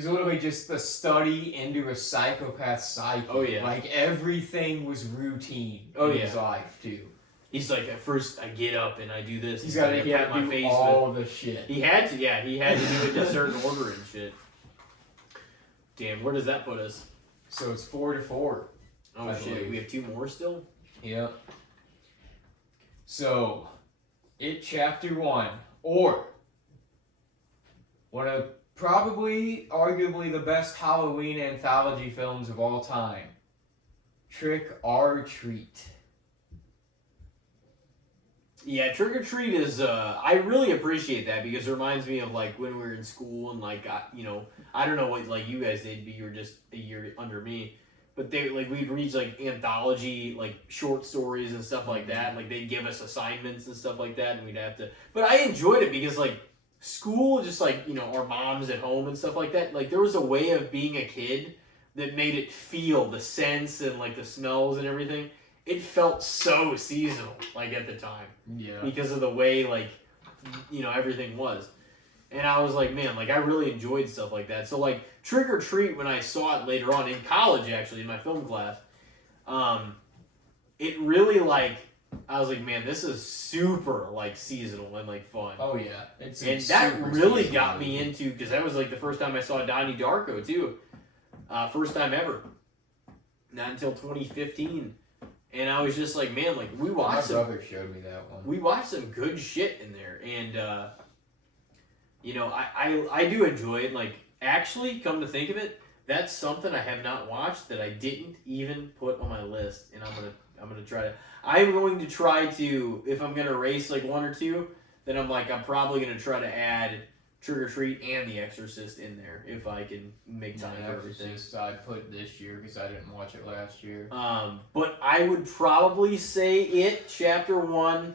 literally just the study into a psychopath's psyche. Oh yeah. Like everything was routine in his life too. He's like, at first I get up and I do this. He had to do all the shit. He had to do it in a certain order and shit. Damn, where does that put us? So it's 4-4. Oh shit, we have 2 more still? Yep. So, It Chapter 1, or one of probably, arguably the best Halloween anthology films of all time, Trick or Treat. Yeah, Trick or Treat is, I really appreciate that, because it reminds me of, like, when we were in school and, like, I don't know what, like, you guys did, but you were just a year under me. But they, like, we'd read, like, anthology, like, short stories and stuff like that. Like, they'd give us assignments and stuff like that, and we'd have to... But I enjoyed it because, like, school, just, like, our moms at home and stuff like that, like, there was a way of being a kid that made it feel the scents and, like, the smells and everything. It felt so seasonal, like, at the time. Yeah. Because of the way, like, everything was. And I was like, man, like, I really enjoyed stuff like that. So, like, Trick or Treat, when I saw it later on, in college, actually, in my film class, it really, like, I was like, man, this is super, like, seasonal and, like, fun. Oh, yeah. And that really got me into, because that was, like, the first time I saw Donnie Darko, too. First time ever. Not until 2015. And I was just like, man, like, we watched my brother showed me that one. We watched some good shit in there. And, I do enjoy it. Like, actually, come to think of it, that's something I have not watched that I didn't even put on my list. And I'm going to try to, if I'm going to erase, like, 1 or 2, then I'm probably going to try to add Trick or Treat and The Exorcist in there, if I can make time for everything. I put this year because I didn't watch it last year. But I would probably say It Chapter 1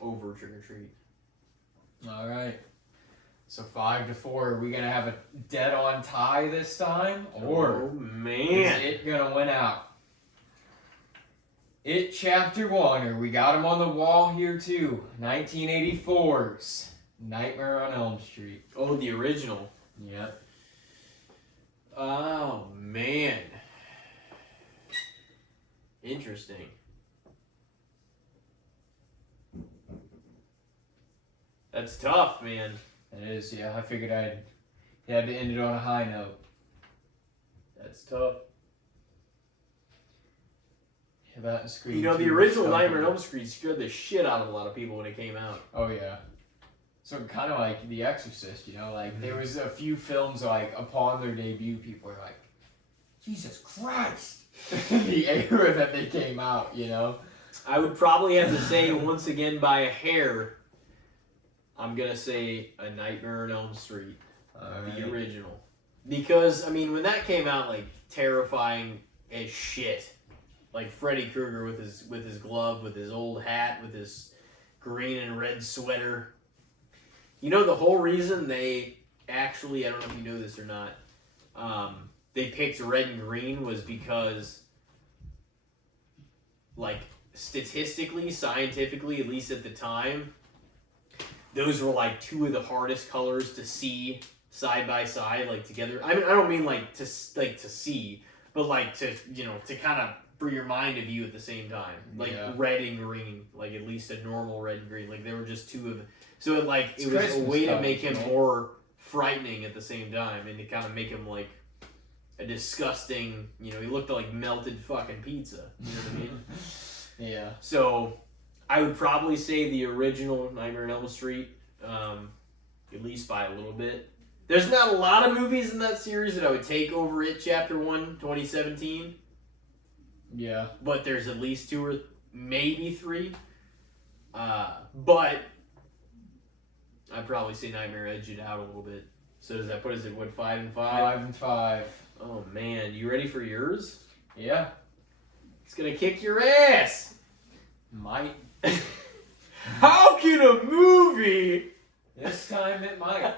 over Trick or Treat. All right. So 5-4. Are we gonna have a dead-on tie this time, or man, is It gonna win out? It Chapter 1, or we got him on the wall here too. 1984's Nightmare on Elm Street. Oh, the original. Yep. Oh, man. Interesting. That's tough, man. It is, yeah. I figured I had to end it on a high note. That's tough. That and Scream. The original Nightmare on Elm Street scared the shit out of a lot of people when it came out. Oh, yeah. So kind of like The Exorcist, there was a few films like upon their debut, people were like, Jesus Christ, the era that they came out, I would probably have to say, once again by a hair, I'm gonna say A Nightmare on Elm Street, the original, because when that came out, like, terrifying as shit, like Freddy Krueger with his glove, with his old hat, with his green and red sweater. The whole reason they actually, I don't know if you know this or not, they picked red and green was because, like, statistically, scientifically, at least at the time, those were, like, 2 of the hardest colors to see side by side, like, together. I don't mean, like, to see, but, like, to kind of, for your mind to view at the same time. Like, red and green, like, at least a normal red and green. Like, they were just 2 of... So, it was a way to make him more frightening at the same time, and to kind of make him, like, a disgusting... he looked like melted fucking pizza. You know what I mean? Yeah. So, I would probably say the original Nightmare on Elm Street, at least by a little bit. There's not a lot of movies in that series that I would take over It Chapter 1, 2017. Yeah. but there's at least 2 or maybe 3. But I'd probably say Nightmare edged it out a little bit. So does that put us at what, 5 and 5? 5 and 5. Oh man, you ready for yours? Yeah. It's gonna kick your ass. Might. How can a movie? This time it might.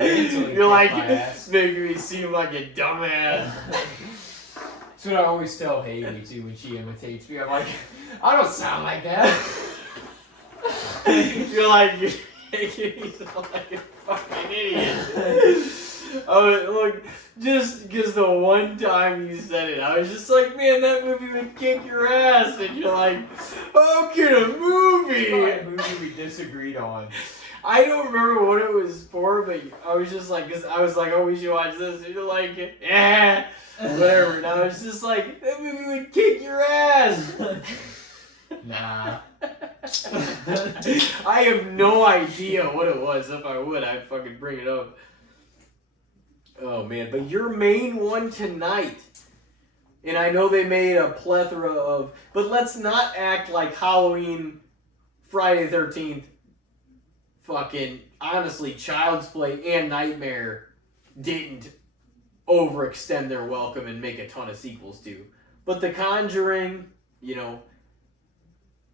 You're like my ass. making me seem like a dumbass. That's what I always tell Haley too when she imitates me. I'm like, I don't sound like that. You're like, you're making me sound like a fucking idiot. Oh, look, just because the one time you said it, I was just like, man, that movie would kick your ass. And you're like, how can a movie? It's probably a movie we disagreed on. I don't remember what it was for, but I was just like, cause I was like, oh, we should watch this. And you're like, yeah, whatever. And I was just like, that movie would kick your ass. Nah. I have no idea what it was. If I would, I'd fucking bring it up. Oh man, but your main one tonight, and I know they made a plethora of, but let's not act like Halloween, Friday the 13th, fucking, honestly, Child's Play and Nightmare didn't overextend their welcome and make a ton of sequels to. But The Conjuring, you know,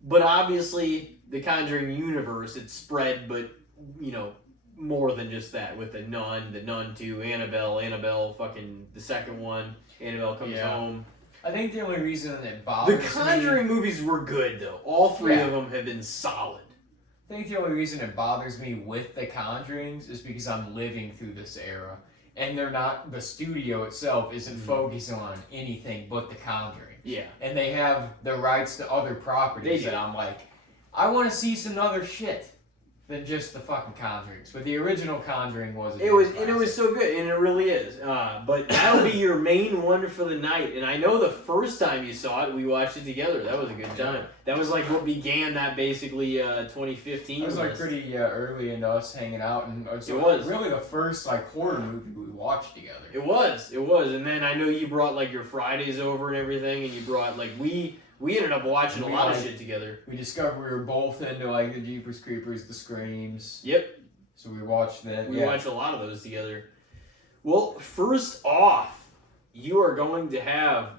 but obviously the Conjuring universe, it's spread, but, you know, more than just that with The Nun 2, Annabelle, fucking the second one, Annabelle Comes Home. I think the only reason that bothers The Conjuring movies were good, though. All 3 Yeah. of them have been solid. I think the only reason it bothers me with the Conjurings is because I'm living through this era. And they're not, the studio itself isn't focused on anything but the Conjuring. Yeah. And they have the rights to other properties They do. that I'm like, I want to see some other shit than just the fucking Conjurings. But the original Conjuring was It was so good, and it really is. But that'll be your main one for the night. And I know the first time you saw it, we watched it together. That was a good time. That was like what began that basically 2015. It was like list. pretty early into us hanging out, and it was. really the first like horror movie we watched together. It was. And then I know you brought like your Fridays over and everything, and you brought like we ended up watching a lot of shit together. We discovered we were both into like the Jeepers Creepers, the Screams. Yep. So we watched that. We watched a lot of those together. Well, first off, you are going to have,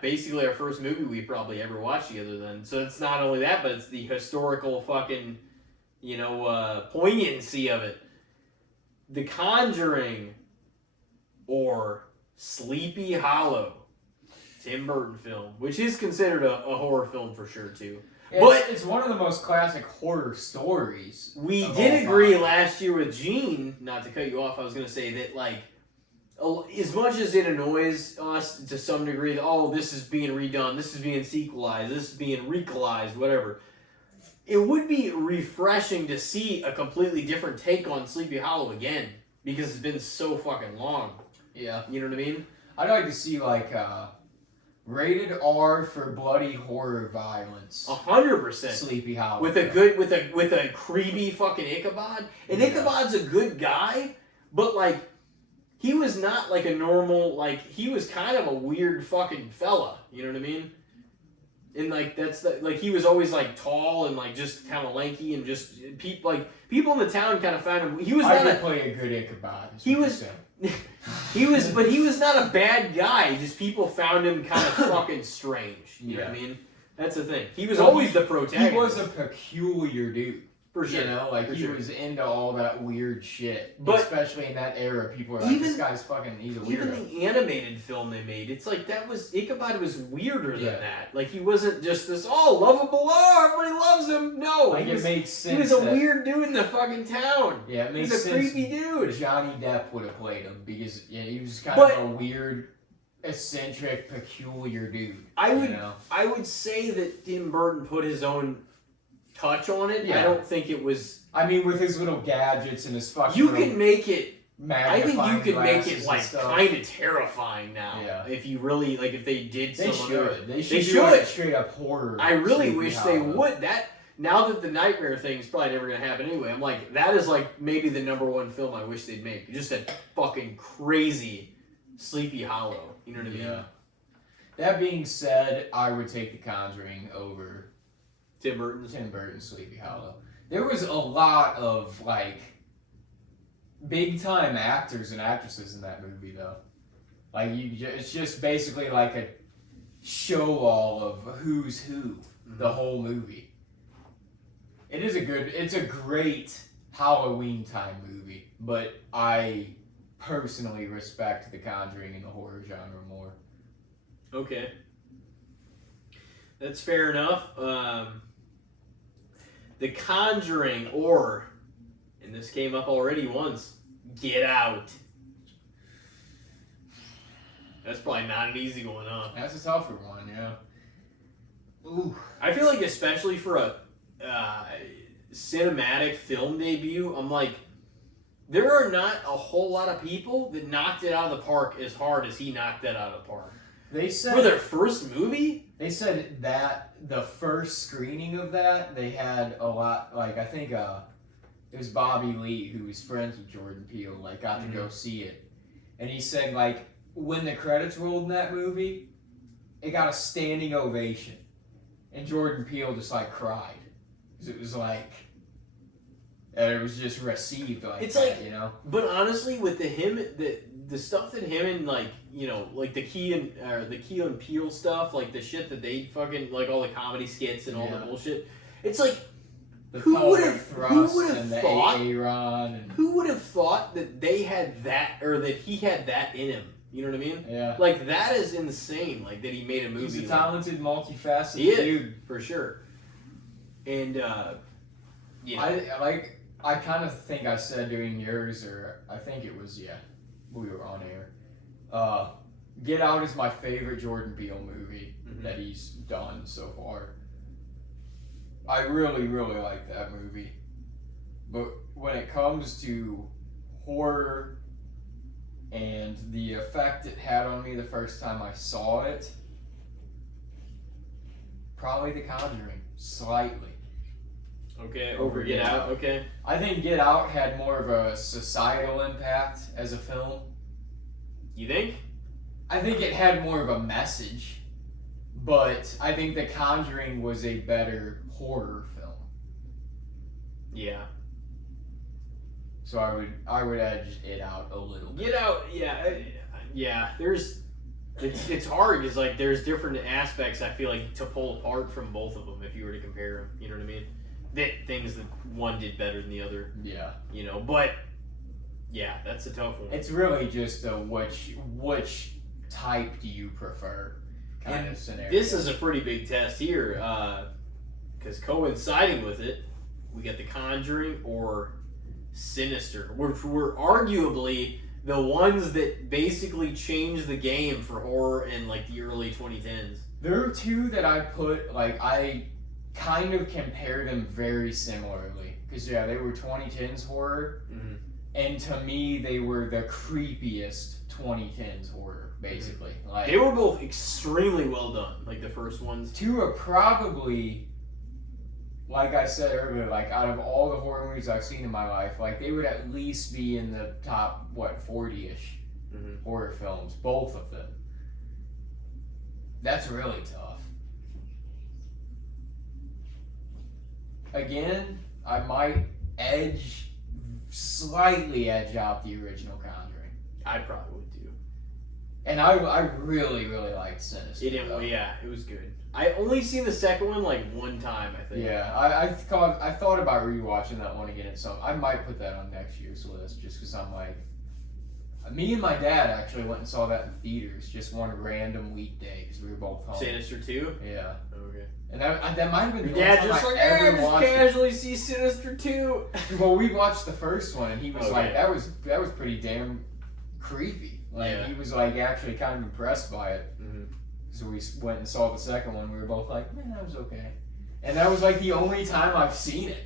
basically our first movie we probably ever watched together then. So it's not only that, but it's the historical fucking, poignancy of it. The Conjuring or Sleepy Hollow. Tim Burton film, which is considered a horror film for sure too. But it's one of the most classic horror stories. We did agree last year with Gene, not to cut you off, I was going to say that like, as much as it annoys us to some degree that, this is being redone, this is being sequelized, this is being recalized, whatever, it would be refreshing to see a completely different take on Sleepy Hollow again, because it's been so fucking long. Yeah. You know what I mean? I'd like to see like rated R for bloody horror violence. 100%. Sleepy Hollow. With a creepy fucking Ichabod. And Ichabod's a good guy, but like he was not like a normal, like he was kind of a weird fucking fella. You know what I mean? And like he was always like tall and like just kind of lanky and just people in the town kind of found him. He was I could play a good Ichabod. He was. He was not a bad guy. Just people found him kind of fucking strange. You know what I mean? That's the thing. He was always the protagonist. He was a peculiar dude. For sure. You know, he was into all that weird shit. But especially in that era, people were like, this guy's fucking, he's a weirdo. Even the animated film they made, it's like Ichabod was weirder than that. Like he wasn't just this, lovable, everybody loves him. No. Like it made sense. He was a weird dude in the fucking town. Yeah, it makes sense. He's a creepy dude. Johnny Depp would have played him because he was kind of a weird, eccentric, peculiar dude. I would say that Tim Burton put his own touch on it. Yeah. I don't think it was. I mean, with his little gadgets and his fucking. You can make it. I think you could make it kind of terrifying now. Yeah. If you really if they did. They should. They should. Do like straight up horror. I really wish they would. Now that the Nightmare thing is probably never gonna happen anyway, I'm like, that is like maybe the #1 film I wish they'd make. Just a fucking crazy Sleepy Hollow. You know what I mean? Yeah. That being said, I would take The Conjuring over Tim Burton's. Tim Burton's Sleepy Hollow. There was a lot of like big time actors and actresses in that movie, though. Like it's just basically like a show all of who's who the whole movie. It's a great Halloween time movie, but I personally respect The Conjuring and the horror genre more. Okay. That's fair enough. The Conjuring, or, and this came up already once, Get Out. That's probably not an easy one, huh? That's a tougher one, yeah. Ooh. I feel like especially for a cinematic film debut, I'm like, there are not a whole lot of people that knocked it out of the park as hard as he knocked that out of the park. They said For their first movie? They said that the first screening of that, they had a lot, like, I think it was Bobby Lee, who was friends with Jordan Peele, like, got to go see it. And he said, like, when the credits rolled in that movie, it got a standing ovation. And Jordan Peele just, like, cried. Because it was, like, and it was just received like it's that, like, you know? But honestly, with the stuff that him and, like, you know, like the Key and Peele stuff, like the shit that they fucking, like all the comedy skits and all the bullshit, it's like, The who would have thought? Who would have thought that they had that, or that he had that in him? You know what I mean? Yeah. Like, that is insane, like, that he made a movie. He's a talented, multifaceted dude. dude. For sure. And, yeah. I kind of think I said during yours, or I think it was, we were on air. Get Out is my favorite Jordan Peele movie that he's done so far. I really, really like that movie. But when it comes to horror and the effect it had on me the first time I saw it, probably The Conjuring, slightly. Okay, over Get Out, okay. I think Get Out had more of a societal impact as a film. You think? I think it had more of a message, but I think The Conjuring was a better horror film. Yeah. So I would edge it out a little bit. Get Out, yeah. It's hard because, like, there's different aspects I feel like to pull apart from both of them if you were to compare them. You know what I mean? Things that one did better than the other. Yeah. You know, but yeah, that's a tough one. It's really just a which type do you prefer kind of scenario. This is a pretty big test here, because coinciding with it, we got The Conjuring or Sinister, which were arguably the ones that basically changed the game for horror in, like, the early 2010s. There are two that I put, like, I kind of compare them very similarly. Because, they were 2010s horror. Mm-hmm. And to me, they were the creepiest 2010s horror, basically. Mm-hmm. Like, they were both extremely well done, like the first ones. Two are probably, like I said earlier, like, out of all the horror movies I've seen in my life, like, they would at least be in the top, 40-ish horror films. Both of them. That's really tough. Again, I might slightly edge out the original Conjuring. I probably would too. And I really, really liked Sinister. It was good. I only seen the second one like one time, I think. Yeah, I thought about rewatching that one again, so I might put that on next year's list just because I'm like, me and my dad actually went and saw that in theaters just one random weekday because we were both home. Sinister 2? Yeah. Okay. And that might have been Your the dad only just time like, I ever just watched casually see Sinister 2. Well, we watched the first one, and he was Okay. like, that was pretty damn creepy. Like, he was like actually kind of impressed by it. Mm-hmm. So we went and saw the second one. We were both like, man, that was okay. And that was like the only time I've seen it.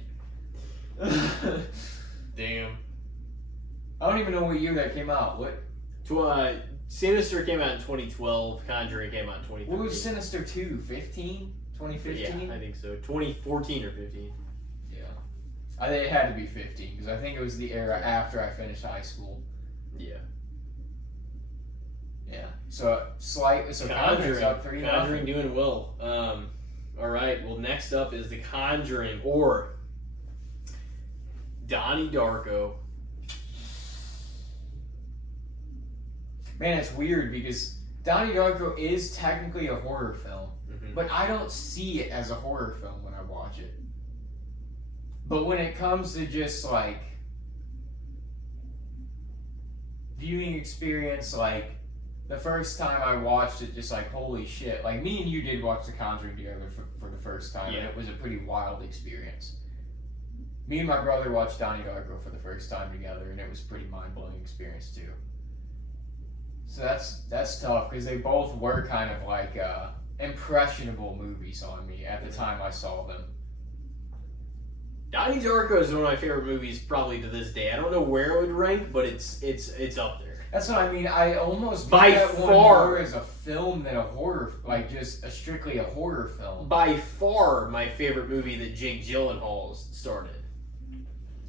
Damn. I don't even know what year that came out. What Sinister came out in 2012. Conjuring came out in 2013. What was Sinister 2? 15? 2015? Yeah, I think so. 2014 or 15. Yeah. I think it had to be 15 because I think it was the era after I finished high school. Yeah. Yeah. So Conjuring's up 3-0. Conjuring doing well. All right. Well, next up is The Conjuring or Donnie Darko. Man, it's weird because Donnie Darko is technically a horror film, Mm-hmm. but I don't see it as a horror film when I watch it. But when it comes to just like viewing experience, like the first time I watched it, just like holy shit. Like me and you did watch The Conjuring together for the first time, Yeah. and it was a pretty wild experience. Me and my brother watched Donnie Darko for the first time together, and it was a pretty mind-blowing experience too. So that's tough because they both were kind of like impressionable movies on me at the time I saw them. Donnie Darko is one of my favorite movies, probably to this day. I don't know where it would rank, but it's up there. That's what I mean. I almost By view that one far. more as a film than a horror, like just strictly a horror film. By far, my favorite movie that Jake Gyllenhaal started.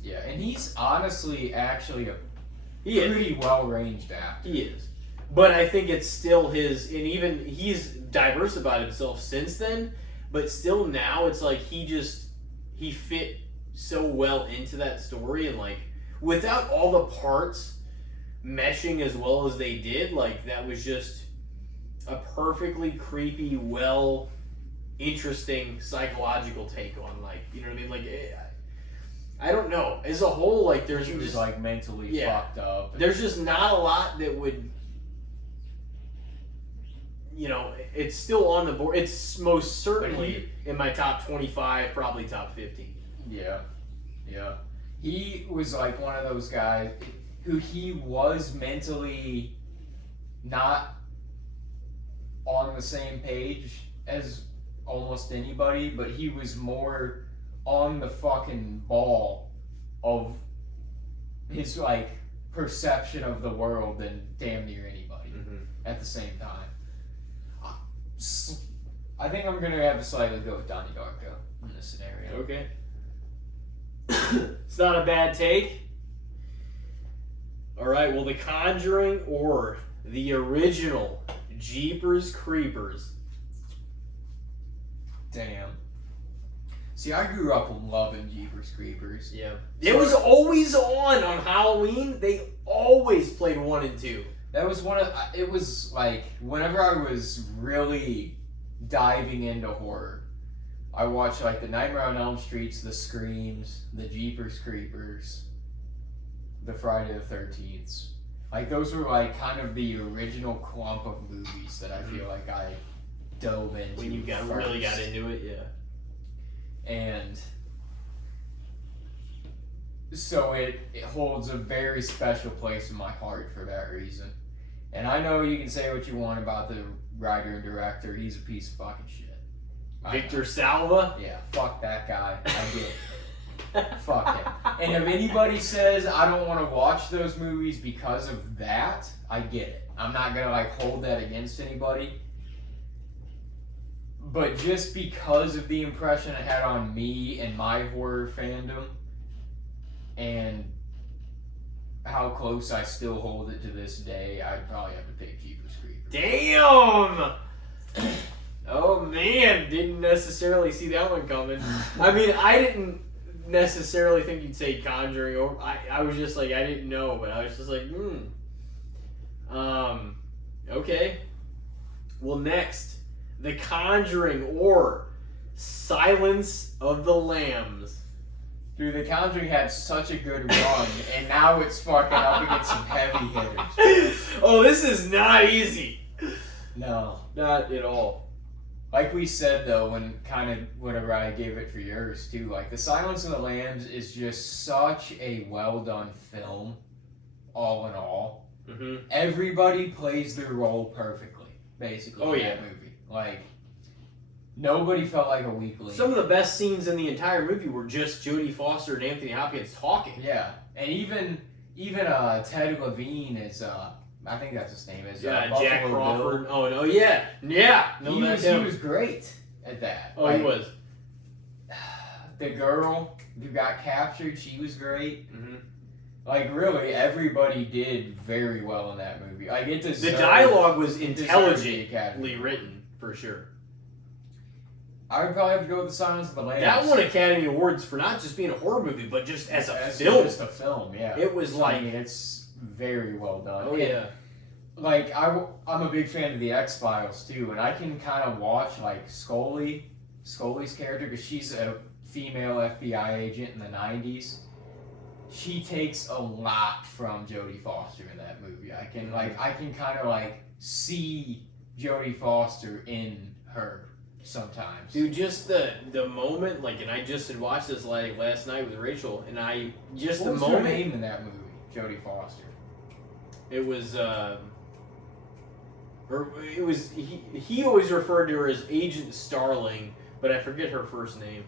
Yeah, and he's honestly actually a He is. pretty well-ranged actor. He is. But I think it's still his, and even he's diversified himself since then, but still now it's like he fit so well into that story, and like without all the parts meshing as well as they did, like that was just a perfectly creepy, well, interesting psychological take on, like, you know what I mean? Like, I don't know. As a whole, like, there's He was just like mentally Yeah. fucked up. and- there's just not a lot that would, you know, it's still on the board. It's most certainly in my top 25, probably top 50. Yeah, yeah. He was like one of those guys who he was mentally not on the same page as almost anybody, but he was more on the fucking ball of his like perception of the world than damn near anybody at the same time. I think I'm gonna have to slightly go with Donnie Darko in this scenario. Okay. It's not a bad take. All right, well, The Conjuring or the original Jeepers Creepers. Damn. See, I grew up loving Jeepers Creepers. Yeah. It was always on Halloween. They always played 1 and 2. That was one of. It was like whenever I was really diving into horror, I watched like the Nightmare on Elm Streets, the Screams, the Jeepers Creepers, the Friday the 13th. Like those were like kind of the original clump of movies that I feel like I dove into When you really got into it, yeah. And so it holds a very special place in my heart for that reason. And I know you can say what you want about the writer and director. He's a piece of fucking shit. Victor Salva. Yeah, fuck that guy. I get it. Fuck him. And if anybody says I don't want to watch those movies because of that, I get it. I'm not gonna like hold that against anybody. But just because of the impression it had on me and my horror fandom, and how close I still hold it to this day, I'd probably have to pick Jeepers Creepers. Damn! Oh man, didn't necessarily see that one coming. I mean, I didn't necessarily think you'd say Conjuring, or I was just like, I didn't know, but I was just like, okay. Well, next, The Conjuring or Silence of the Lambs. Dude, The Conjuring had such a good run, and now it's fucking up against some heavy hitters. Oh, this is not easy. No. Not at all. Like we said, though, whenever I gave it for yours, too, like, The Silence of the Lambs is just such a well-done film, all in all. Mm-hmm. Everybody plays their role perfectly, basically, in that movie. Like, nobody felt like a weakling. Some of the best scenes in the entire movie were just Jodie Foster and Anthony Hopkins talking. Yeah, and even Ted Levine is, I think that's his name, is Jack Buffalo Crawford. Bill. Oh no, yeah. No, He that's him. was great at that. Oh, he was. The girl who got captured, she was great. Mm-hmm. Like, really, everybody did very well in that movie. Like, it The deserved... dialogue was it deserved the intelligently Academy. written, for sure. I would probably have to go with The Silence of the Lambs. That won Academy Awards for not just being a horror movie, but just as a That's film. just a film, yeah. It was like... I mean, it's very well done. Oh, And, yeah. like, I'm a big fan of the X-Files, too, and I can kind of watch, like, Scully's character, because she's a female FBI agent in the 90s. She takes a lot from Jodie Foster in that movie. I can kind of, like, see Jodie Foster in her sometimes. Dude, just the moment, like, and I just had watched this like last night with Rachel, and I just What the was moment her name in that movie? Jodie Foster. it was or it was he always referred to her as Agent Starling, but I forget her first name.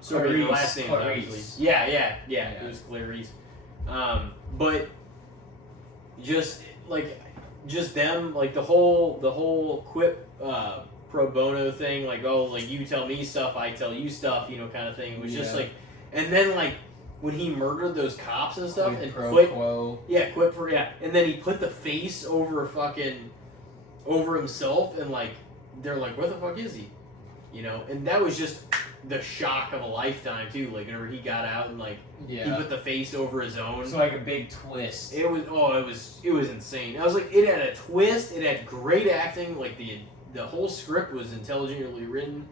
So her Clarice, last name Clarice. obviously. Yeah, it was Clarice. But just them, like the whole quip pro bono thing, like, oh, like you tell me stuff, I tell you stuff, you know, kind of thing. It was just like, and then like when he murdered those cops and stuff, and quit, and then he put the face over himself, and like they're like, where the fuck is he? You know, and that was just the shock of a lifetime too. Like whenever he got out and like he put the face over his own. It's like a big twist. It was insane. I was like, it had a twist. It had great acting. Like the whole script was intelligently written.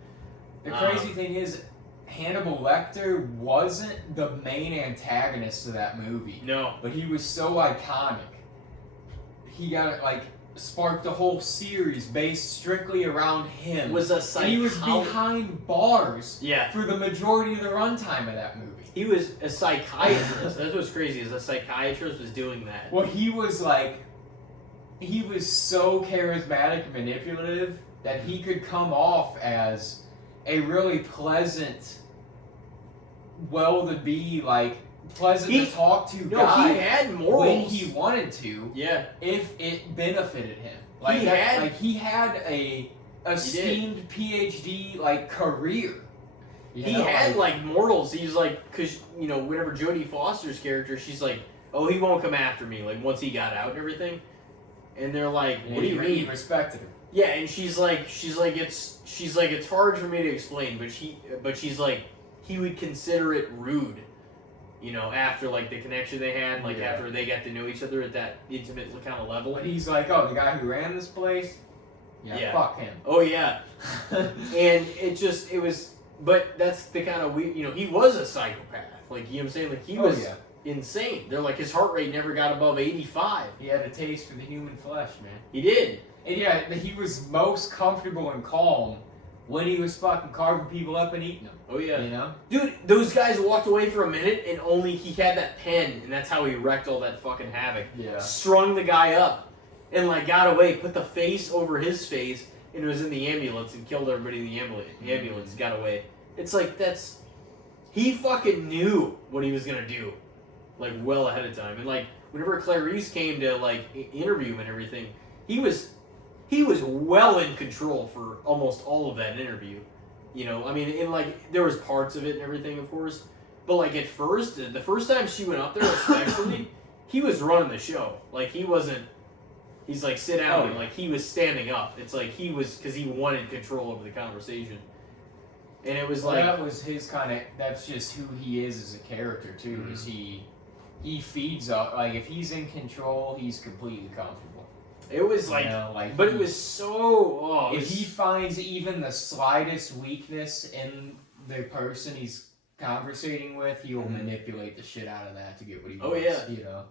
The crazy thing is, Hannibal Lecter wasn't the main antagonist of that movie. No, But he was so iconic. He got sparked a whole series based strictly around him. was a And he was behind bars Yeah, for the majority of the runtime of that movie. he was a psychiatrist. That's what's crazy. Is a psychiatrist was doing that. Well, he was so charismatic and manipulative that he could come off as a really pleasant, well-to-be, pleasant to talk to guy he had morals when he wanted to, Yeah, if it benefited him. He had a esteemed PhD career. he had morals. He was like, because you know, whenever Jodie Foster's character, she's like, oh, he won't come after me. Like once he got out and everything, and they're like, what do you mean? He respected him. Yeah, and she's like it's hard for me to explain, but she's like, he would consider it rude, you know, after the connection they had, after they got to know each other at that intimate kind of level. But he's like, oh, the guy who ran this place, fuck him. Oh yeah, and it was, but that's the kind of you know, he was a psychopath, you know what I'm saying, he was insane. They're like, his heart rate never got above 85. He had a taste for the human flesh, man. He did. And he was most comfortable and calm when he was fucking carving people up and eating them. Oh yeah. You know? Dude, those guys walked away for a minute and only he had that pen, and that's how he wrecked all that fucking havoc. Yeah. Strung the guy up and got away, put the face over his face, and was in the ambulance and killed everybody in the ambulance, got away. It's he fucking knew what he was gonna do, well ahead of time. And whenever Clarice came to interview him and everything, he was well in control for almost all of that interview. You know, I mean, there was parts of it and everything, of course, but at first, the first time she went up there, especially, he was running the show. He wasn't. He's sit down, and he was standing up. It's he was, because he wanted control over the conversation, and it was that was his kind of. That's just who he is as a character too. Mm-hmm. Is he feeds up if he's in control, he's completely comfortable. It was but it was so. If he finds even the slightest weakness in the person he's conversating with, he will manipulate the shit out of that to get what he wants. Oh yeah, you know.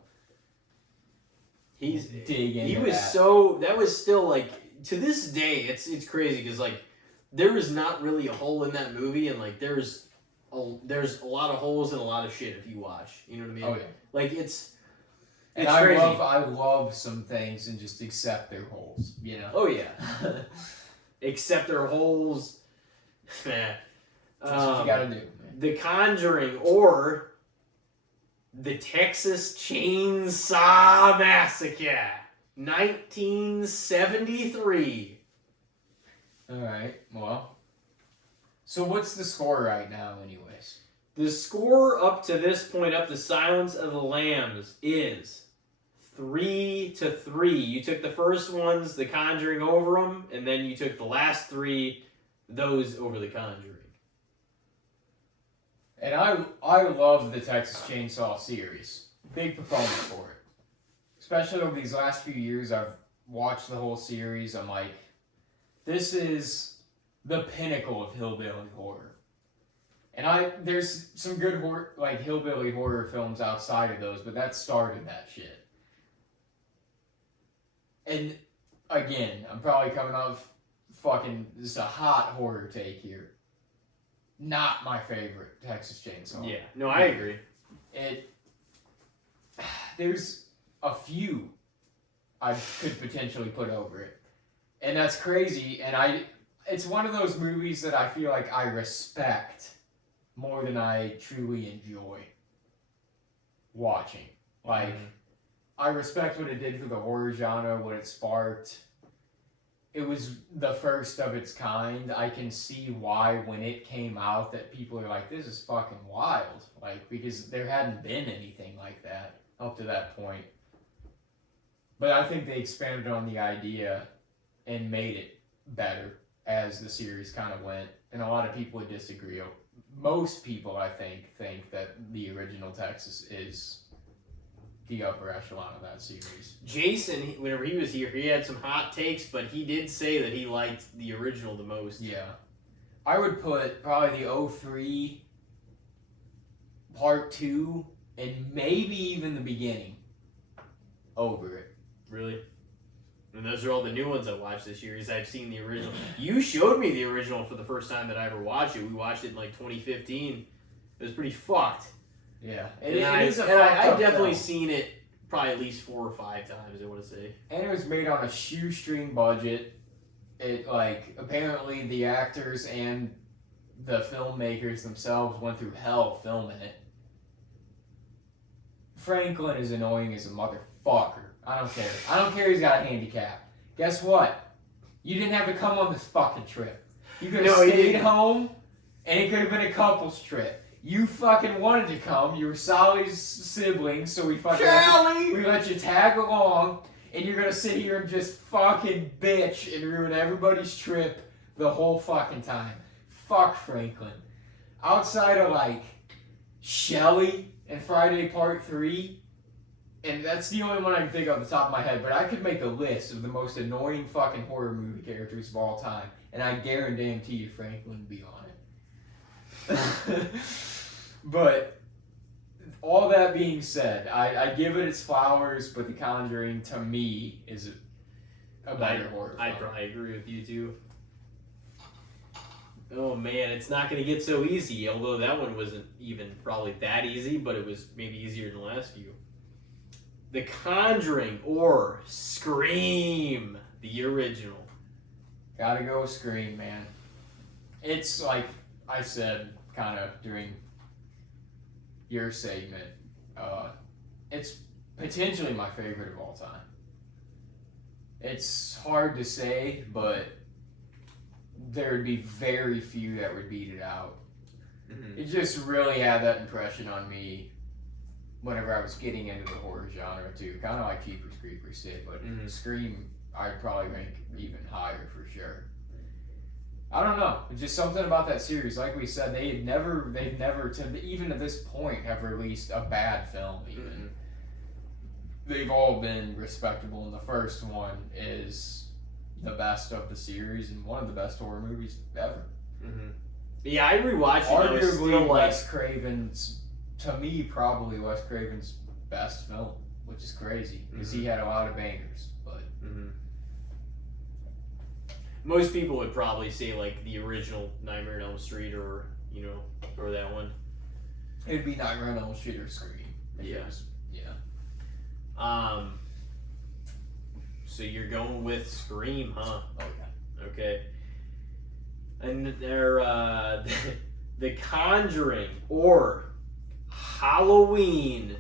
He's dig into he was that. so that was still to this day it's crazy because there is not really a hole in that movie, and there's a lot of holes and a lot of shit if you watch. You know what I mean? Oh yeah. It's I crazy. love some things and just accept their holes, you know. Oh yeah. Accept their holes. That's what you gotta do, man. The Conjuring or the Texas Chainsaw Massacre, 1973. All right. Well, so what's the score right now, anyways? The score up to this point, up to Silence of the Lambs, is 3-3. You took the first ones, The Conjuring, over them, and then you took the last three, those over The Conjuring. And I love the Texas Chainsaw series. Big proponent for it. Especially over these last few years, I've watched the whole series. I'm like, this is the pinnacle of hillbilly horror. And there's some good hillbilly horror films outside of those, but that started that shit. And again, I'm probably coming off this is a hot horror take here. Not my favorite Texas Chainsaw. Yeah, no, I agree. There's a few I could potentially put over it. And that's crazy, and it's one of those movies that I feel like I respect more than I truly enjoy watching. Like, I respect what it did for the horror genre, what it sparked. It was the first of its kind. I can see why when it came out that people are like, this is fucking wild. Like, because there hadn't been anything like that up to that point. But I think they expanded on the idea and made it better as the series kind of went. And a lot of people would disagree. Most people, I think that the original Texas is the upper echelon of that series. Jason, whenever he was here, he had some hot takes, but he did say that he liked the original the most. Yeah. I would put probably the 03 Part 2 and maybe even the beginning over it. Really? And those are all the new ones I watched this year, because I've seen the original. You showed me the original for the first time that I ever watched it. We watched it in like 2015. It was pretty fucked. Yeah. I've definitely seen it probably at least 4 or 5 times, I want to say. And it was made on a shoestring budget. It, apparently the actors and the filmmakers themselves went through hell filming it. Franklin is annoying as a motherfucker. I don't care. I don't care he's got a handicap. Guess what? You didn't have to come on this fucking trip. You could have stayed home, and it could have been a couple's trip. You fucking wanted to come. You were Sally's sibling, so we let you tag along, and you're gonna sit here and just fucking bitch and ruin everybody's trip the whole fucking time. Fuck Franklin. Outside of Shelley and Friday Part 3, and that's the only one I can think of off the top of my head, but I could make a list of the most annoying fucking horror movie characters of all time, and I guarantee you Franklin would be on it. But all that being said, I give it its flowers, but The Conjuring to me is a better horror film. I'd probably agree with you too. Oh man, it's not going to get so easy, although that one wasn't even probably that easy, but it was maybe easier than the last few. The Conjuring or Scream, the original. Gotta go with Scream, man. It's like I said kind of during your segment, it's potentially my favorite of all time. It's hard to say, but there would be very few that would beat it out. Mm-hmm. It just really had that impression on me whenever I was getting into the horror genre too. Kind of like Jeepers Creepers did, but Scream I'd probably rank even higher for sure. I don't know. It's just something about that series. Like we said, they've never, even at this point, have released a bad film even. Mm-hmm. They've all been respectable, and the first one is the best of the series and one of the best horror movies ever. Mm-hmm. Yeah, I rewatched it. Arguably Wes Craven's, to me, probably Wes Craven's best film, which is crazy, because he had a lot of bangers, but... Mm-hmm. Most people would probably say the original Nightmare on Elm Street or that one. It'd be Nightmare on Elm Street or Scream. Yeah. Yeah. So you're going with Scream, huh? Oh yeah. Okay. And they're The Conjuring or Halloween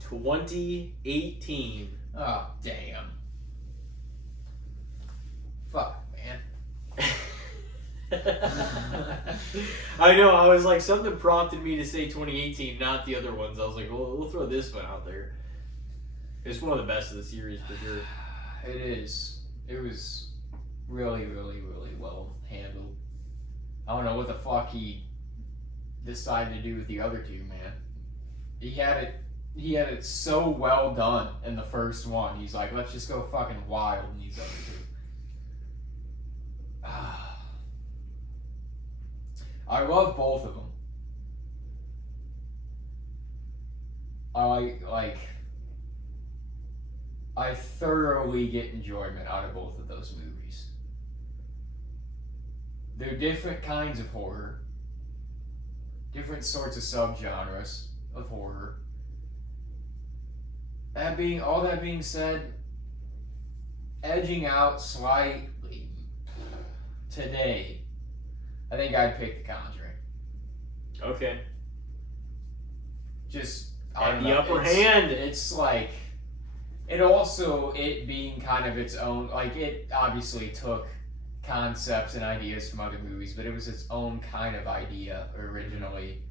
2018. Oh damn. Fuck. Man. I know. I was like, something prompted me to say 2018, not the other ones. I was like, well, we'll throw this one out there. It's one of the best of the series for sure. It is. It was really, really, really well handled. I don't know what the fuck he decided to do with the other two, man. He had it so well done in the first one. He's like, let's just go fucking wild in these other two. I love both of them. I thoroughly get enjoyment out of both of those movies. They're different kinds of horror, different sorts of subgenres of horror. All that being said, edging out slightly today, I think I'd pick The Conjuring. Okay. Just Had the upper hand. It's like, it being kind of its own, like, it obviously took concepts and ideas from other movies, but it was its own kind of idea originally,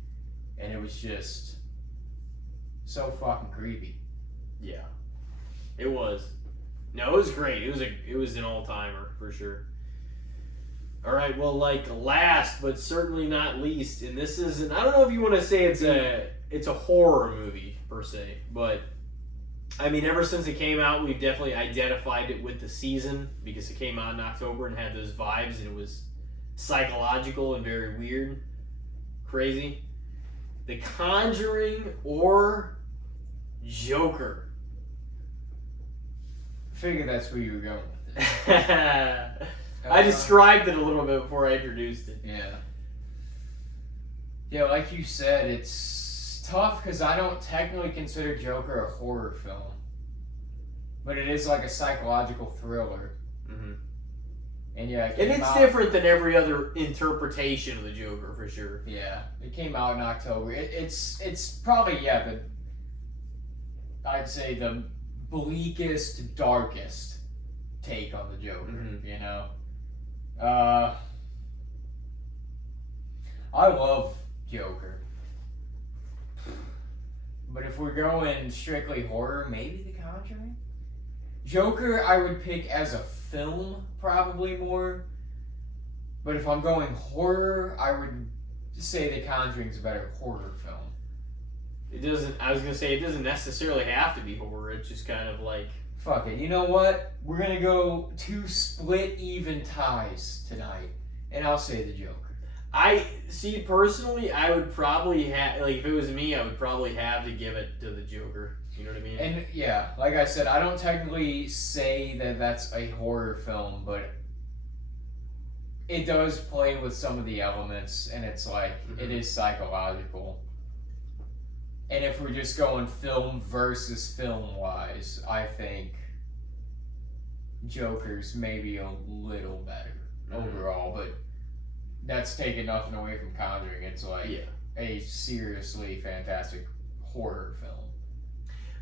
and it was just so fucking creepy. Yeah, it was. No, it was great. It was an all timer for sure. All right, well, like last but certainly not least, and this isn't. I don't know if you want to say it's a horror movie per se, but I mean, ever since it came out, we've definitely identified it with the season because it came out in October and had those vibes, and it was psychological and very weird, crazy. The Conjuring or Joker. Figure that's where you were going with it. I described it a little bit before I introduced it. Yeah. Yeah, like you said, it's tough because I don't technically consider Joker a horror film. But it is like a psychological thriller. Mm-hmm. And yeah, it's different than every other interpretation of the Joker, for sure. Yeah, it came out in October. It's probably, I'd say the bleakest, darkest take on the Joker, you know? I love Joker. But if we're going strictly horror, maybe The Conjuring? Joker I would pick as a film, probably more. But if I'm going horror, I would say The Conjuring's a better horror film. I was gonna say, it doesn't necessarily have to be horror, it's just kind of like... Fuck it, you know what? We're gonna go 2 split even ties tonight. And I'll say The Joker. I see, personally, I would probably have, like, if it was me, I would probably have to give it to the Joker. You know what I mean? And yeah, like I said, I don't technically say that that's a horror film, but it does play with some of the elements, and it's like, it is psychological. And if we're just going film versus film wise, I think Joker's maybe a little better overall, but that's taking nothing away from Conjuring. It's like a seriously fantastic horror film.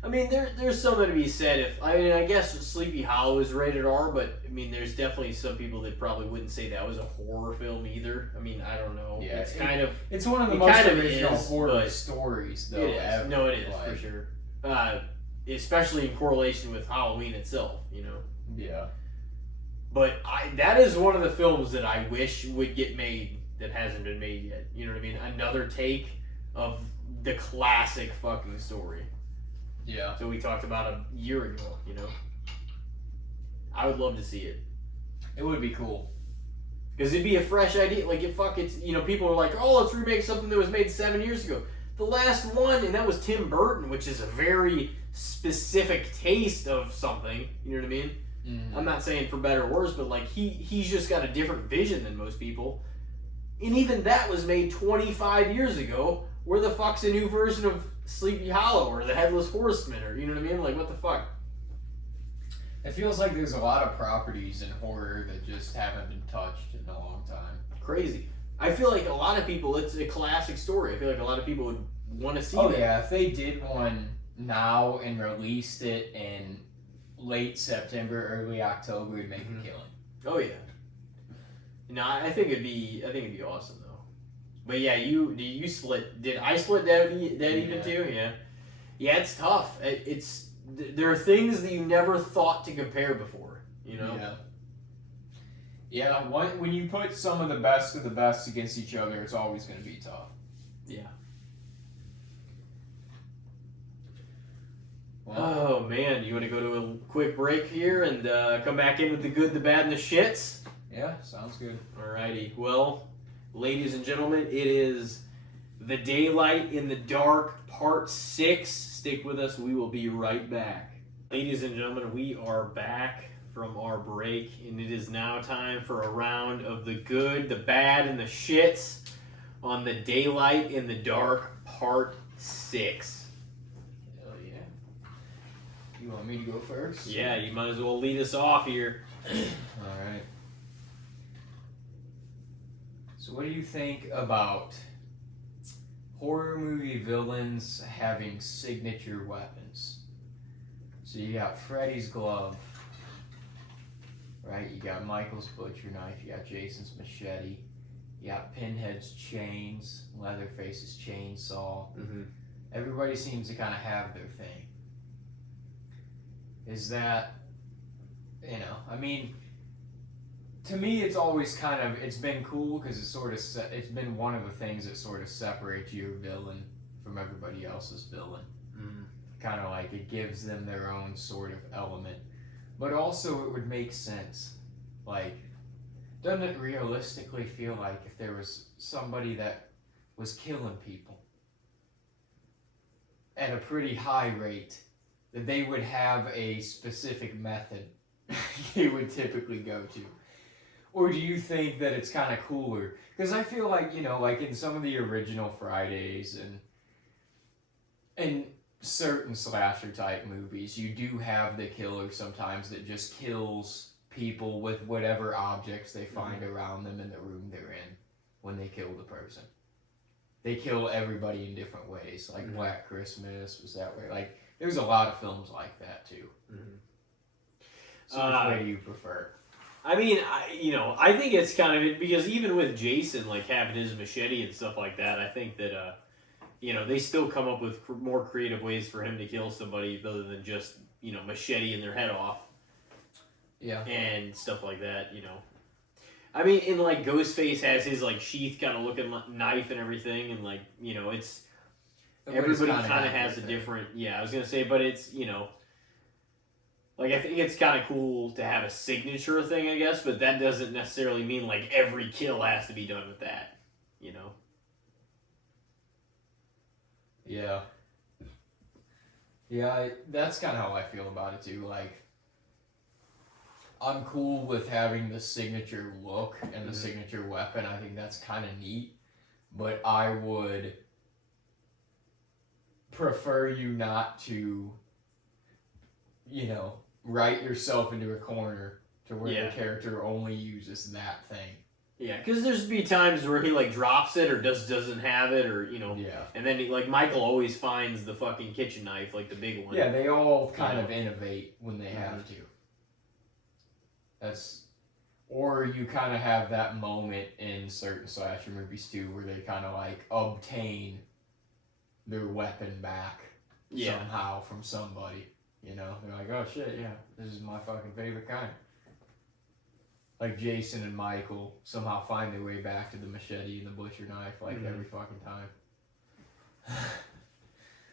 I mean, there's something to be said. I guess Sleepy Hollow is rated R, but I mean, there's definitely some people that probably wouldn't say that was a horror film either. I mean, I don't know. Yeah, it's one of the most original horror stories, though. It is. Ever. No, it is for sure. Especially in correlation with Halloween itself, you know. Yeah. But that is one of the films that I wish would get made that hasn't been made yet. You know what I mean? Another take of the classic fucking story. Yeah. So we talked about a year ago, you know. I would love to see it. It would be cool. Because it'd be a fresh idea. Like, it's, you know, people are like, oh, let's remake something that was made 7 years ago. The last one, and that was Tim Burton, which is a very specific taste of something. You know what I mean? Mm-hmm. I'm not saying for better or worse, but like he's just got a different vision than most people. And even that was made 25 years ago. Where the fuck's a new version of Sleepy Hollow or the Headless Horseman, or you know what I mean? Like, what the fuck? It feels like there's a lot of properties in horror that just haven't been touched in a long time. Crazy. I feel like a lot of people, it's a classic story. I feel like a lot of people would want to see that. Oh yeah, if they did one now and released it in late September, early October, it'd make a killing. Oh yeah. No, I think it'd be awesome though. But yeah, you split. Did I split that even too? Yeah. Yeah, it's tough. There are things that you never thought to compare before. You know. Yeah. Yeah, when you put some of the best against each other, it's always going to be tough. Yeah. Well, Oh man, you want to go to a quick break here and come back in with the good, the bad, and the shits? yeah, sounds good. Alrighty. Well, ladies and gentlemen, it is The Daylight in the Dark, Part 6. Stick with us. We will be right back. Ladies and gentlemen, we are back from our break, and it is now time for a round of the good, the bad, and the shits on The Daylight in the Dark, Part 6. Hell yeah. You want me to go first? Yeah, you might as well lead us off here. Alright. So what do you think about horror movie villains having signature weapons? So you got Freddy's glove, right? You got Michael's butcher knife, you got Jason's machete, you got Pinhead's chains, Leatherface's chainsaw. Mm-hmm. Everybody seems to kind of have their thing. Is that, I mean, to me, it's always it's been cool because it's been one of the things that sort of separates your villain from everybody else's villain. Mm-hmm. Kind of like it gives them their own sort of element. But also it would make sense. Like, doesn't it realistically feel like if there was somebody that was killing people at a pretty high rate, that they would have a specific method they would typically go to? Or do you think that it's kind of cooler? Because I feel like, like in some of the original Fridays and certain slasher type movies, you do have the killer sometimes that just kills people with whatever objects they find around them in the room they're in when they kill the person. They kill everybody in different ways. Like Black Christmas was that way. Like, there's a lot of films like that too. Mm-hmm. So which way do you prefer? I mean, I think it's kind of, because even with Jason, like having his machete and stuff like that, I think that, they still come up with more creative ways for him to kill somebody other than just, macheting their head off. Yeah. And stuff like that, I mean, in like Ghostface has his like sheath kind of looking knife and everything, and like, it's, everybody kind of has a different, I was going to say, but it's, like, I think it's kind of cool to have a signature thing, I guess, but that doesn't necessarily mean, like, every kill has to be done with that, Yeah. Yeah, that's kind of how I feel about it, too. Like, I'm cool with having the signature look and the signature weapon. I think that's kind of neat, but I would prefer you not to, write yourself into a corner to where the character only uses that thing. Yeah, because there's be times where he like drops it or doesn't have it, or and then like Michael always finds the fucking kitchen knife, like the big one. Yeah, they all kind of innovate when they have to. Or you kind of have that moment in certain slasher movies too, where they kind of like obtain their weapon back somehow from somebody. They're like, oh shit, yeah, this is my fucking favorite kind. Like Jason and Michael somehow find their way back to the machete and the butcher knife every fucking time.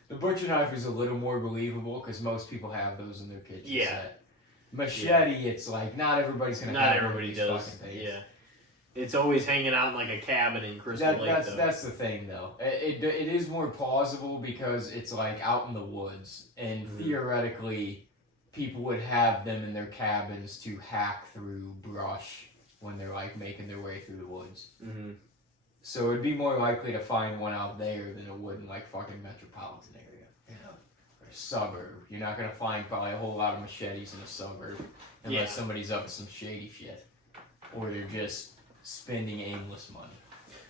The butcher knife is a little more believable because most people have those in their kitchen set. Machete, it's like not everybody's gonna have everybody these does. fucking things. Yeah. It's always hanging out in like a cabin in Crystal Lake. That's the thing though. It is more plausible because it's like out in the woods, and theoretically, people would have them in their cabins to hack through brush when they're like making their way through the woods. Mm-hmm. So it'd be more likely to find one out there than it would in like fucking metropolitan area, or suburb. You're not gonna find probably a whole lot of machetes in a suburb unless somebody's up to some shady shit, or they're just spending aimless money.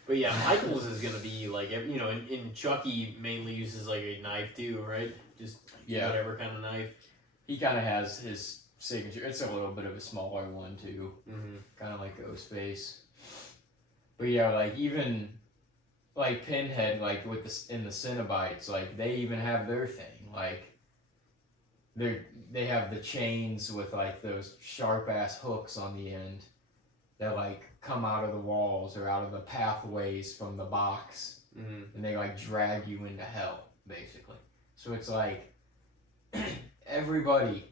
But yeah, Michael's is gonna be like, in Chucky mainly uses like a knife too, right? Just whatever kind of knife. He kind of has his signature. It's a little bit of a smaller one too, kind of like Ghostface. But yeah, like even like Pinhead, like with in the Cenobites, like they even have their thing. Like they have the chains with like those sharp ass hooks on the end that like come out of the walls or out of the pathways from the box, and they like drag you into hell, basically. So it's like everybody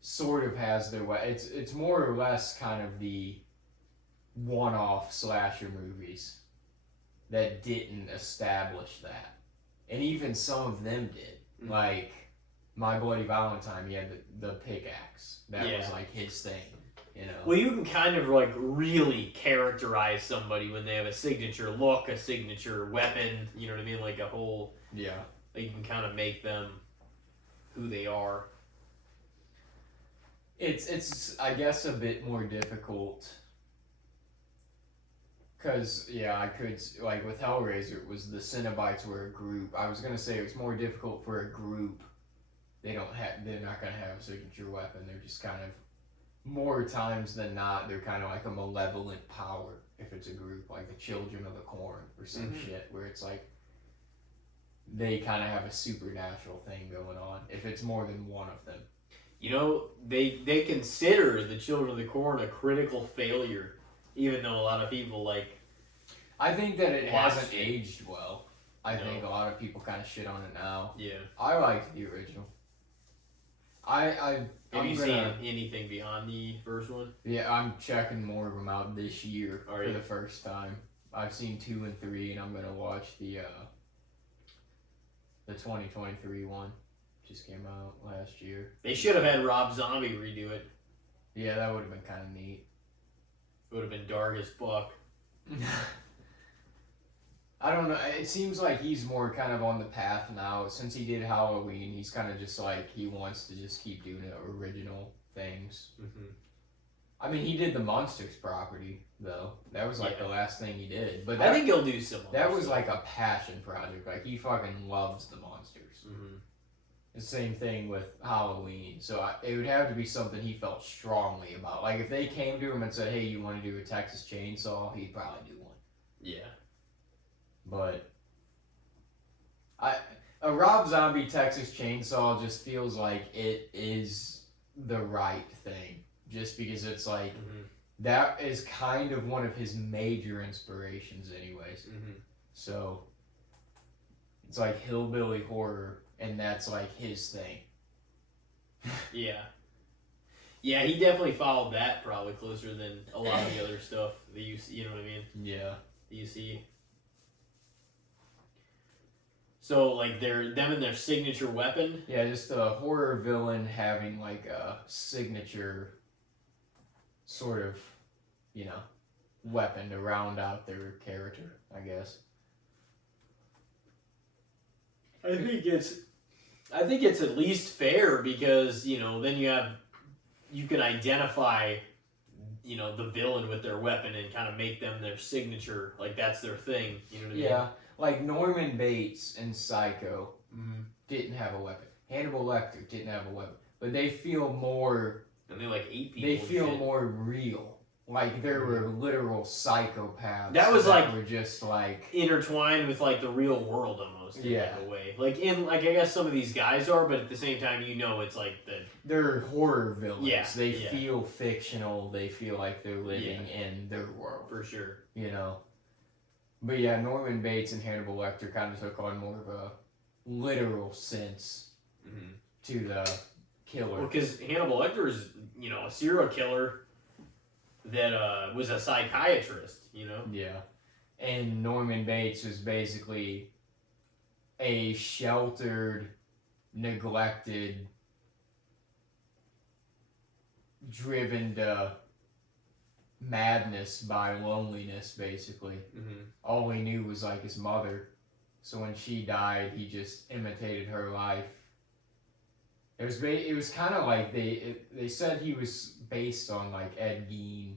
sort of has their way. It's more or less kind of the one-off slasher movies that didn't establish that, and even some of them did. Like My Bloody Valentine, he had the pickaxe. That was like his thing, you know. Well, you can kind of like really characterize somebody when they have a signature look, a signature weapon. You know what I mean? Like a whole. Yeah. Like you can kind of make them who they are. It's I guess a bit more difficult. Cause yeah, I could like with Hellraiser, it was the Cenobites were a group. I was gonna say it was more difficult for a group. They're not gonna have a signature weapon. They're just kind of more times than not, they're kind of like a malevolent power. If it's a group like the Children of the Corn or some shit, where it's like they kind of have a supernatural thing going on. If it's more than one of them, you know, they consider the Children of the Corn a critical failure. Even though a lot of people like, I think that it hasn't aged well. I think a lot of people kind of shit on it now. Yeah, I liked the original. Have you seen anything beyond the first one? Yeah, I'm checking more of them out this year for the first time. I've seen 2 and 3, and I'm gonna watch the 2023 one. Just came out last year. They should have had Rob Zombie redo it. Yeah, that would have been kind of neat. It would have been dark as fuck. I don't know. It seems like he's more kind of on the path now. Since he did Halloween, he's kind of just like he wants to just keep doing original things. I mean, he did the Monsters property though. That was like the last thing he did. But I think he'll do some. That was like a passion project. Like he fucking loves the monsters. The same thing with Halloween. So it would have to be something he felt strongly about. Like if they came to him and said, "Hey, you want to do a Texas Chainsaw?" He'd probably do one. Yeah. But a Rob Zombie Texas Chainsaw just feels like it is the right thing. Just because it's like that is kind of one of his major inspirations, anyways. So it's like hillbilly horror. And that's like his thing. Yeah, he definitely followed that probably closer than a lot of the other stuff that you see. You know what I mean? Yeah. That you see. So like them and their signature weapon. Yeah, just a horror villain having like a signature sort of, weapon to round out their character, I guess. I think it's at least fair because, then you can identify, the villain with their weapon and kind of make them their signature, like that's their thing, you know what I mean? Yeah, like Norman Bates in Psycho didn't have a weapon. Hannibal Lecter didn't have a weapon. But they feel more... And they like 8 people. They feel more real. Like there were literal psychopaths. That was like were just like intertwined with like the real world almost. In like a way. I guess some of these guys are, but at the same time, it's like they're horror villains. Yeah, they feel fictional. They feel like they're living in their world for sure. But yeah, Norman Bates and Hannibal Lecter kind of took on more of a literal sense to the killer. Well, because Hannibal Lecter is a serial killer. That was a psychiatrist, Yeah. And Norman Bates was basically a sheltered, neglected, driven to madness by loneliness, basically. All he knew was like his mother. So when she died, he just imitated her life. It was kind of like they said he was based on like Ed Gein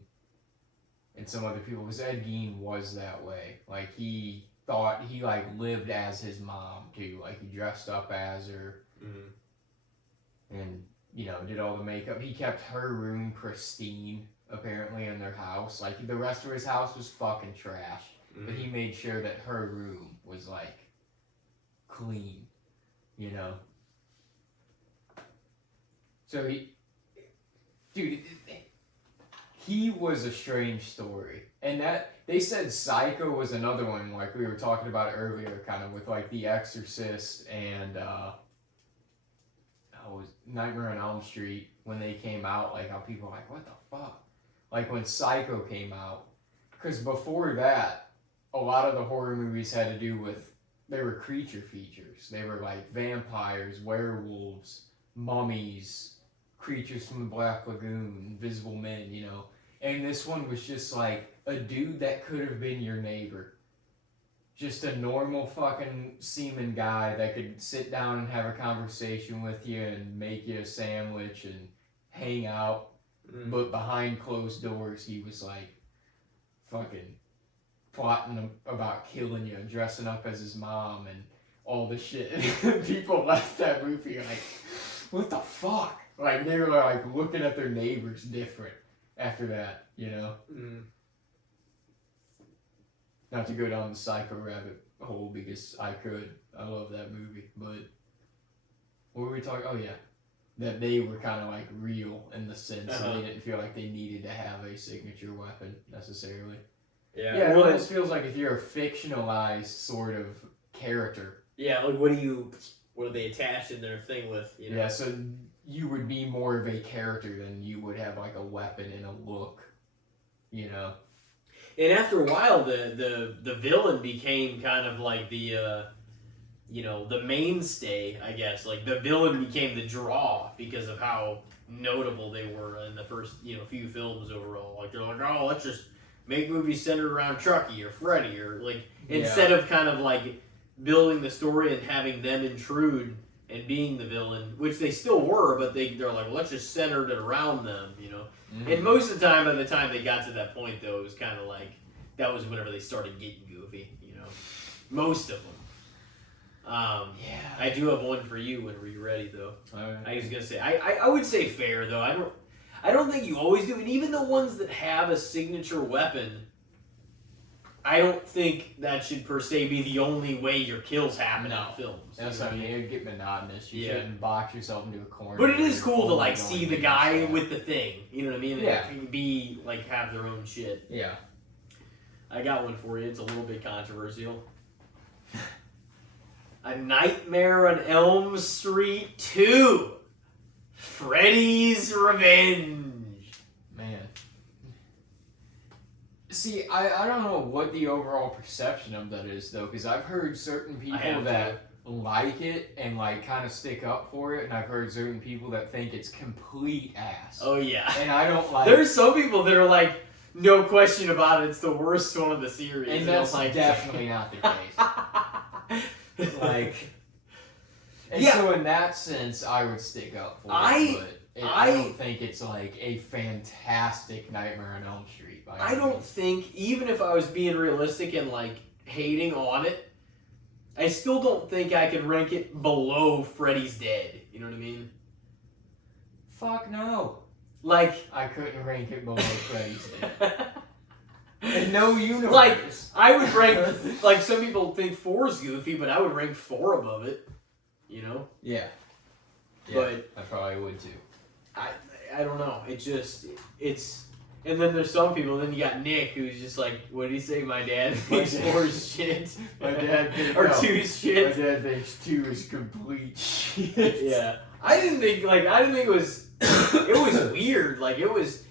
and some other people, because Ed Gein was that way. Like he thought he like lived as his mom too. Like he dressed up as her and did all the makeup. He kept her room pristine. apparently in their house. Like the rest of his house was fucking trash, but he made sure that her room was like clean, you know. So dude, he was a strange story, and that they said Psycho was another one, like we were talking about earlier, kind of with like The Exorcist and Nightmare on Elm Street when they came out. Like how people were like, what the fuck? Like when Psycho came out, because before that, a lot of the horror movies had to do with they were creature features. They were like vampires, werewolves, mummies, creatures from the Black Lagoon, Invisible Men, you know. And this one was just like a dude that could have been your neighbor. Just a normal fucking seaman guy that could sit down and have a conversation with you and make you a sandwich and hang out. But behind closed doors, he was like fucking plotting about killing you and dressing up as his mom and all the shit. People left that movie like, what the fuck? Like they were like looking at their neighbors different after that, you know? Not to go down the Psycho rabbit hole because I could. I love that movie. But what were we talking? Oh yeah, that they were kind of like real in the sense that they didn't feel like they needed to have a signature weapon necessarily. Yeah, it almost feels like if you're a fictionalized sort of character. Yeah, like what are they attached in their thing with? You know? Yeah, so you would be more of a character than you would have like a weapon and a look, you know. And after a while, the villain became kind of like the the mainstay, I guess. Like the villain became the draw because of how notable they were in the first few films overall. Like they're like, oh, let's just make movies centered around Chucky or Freddy, or like instead of kind of like building the story and having them intrude and being the villain, which they still were, but they're like, well, let's just center it around them, you know. And most of the time, by the time they got to that point, though, it was kind of like that was whenever they started getting goofy, you know. Most of them. I do have one for you when we're ready, though. Right. I was gonna say I would say fair though. I don't think you always do, and even the ones that have a signature weapon, I don't think that should per se be the only way your kills happen in films. That's what I mean. It'd get monotonous. You shouldn't box yourself into a corner. But it is cool to like see the guy with the thing. You know what I mean? Yeah. And be like have their own shit. Yeah. I got one for you. It's a little bit controversial. A Nightmare on Elm Street 2. Freddy's Revenge. Man. See, I don't know what the overall perception of that is, though, because I've heard certain people that like it and, like, kind of stick up for it, and I've heard certain people that think it's complete ass. Oh, yeah. And I don't like There's some people that are like, no question about it, it's the worst one of the series. And that's like, definitely not the case. Like... And so in that sense, I would stick up for it, but I don't think it's like a fantastic Nightmare on Elm Street. I don't think, even if I was being realistic and like hating on it, I still don't think I could rank it below Freddy's Dead. You know what I mean? Fuck no. Like I couldn't rank it below Freddy's Dead. In no universe. Like I would rank, like some people think 4 is goofy, but I would rank 4 above it. You know? Yeah. But I probably would too. I don't know. It's and then there's some people. Then you got Nick, who's just like, what did he say? My dad thinks 4 is shit. My dad thinks or 2 is shit. My dad thinks 2 is complete shit. Yeah. I didn't think it was. It was weird. Like it was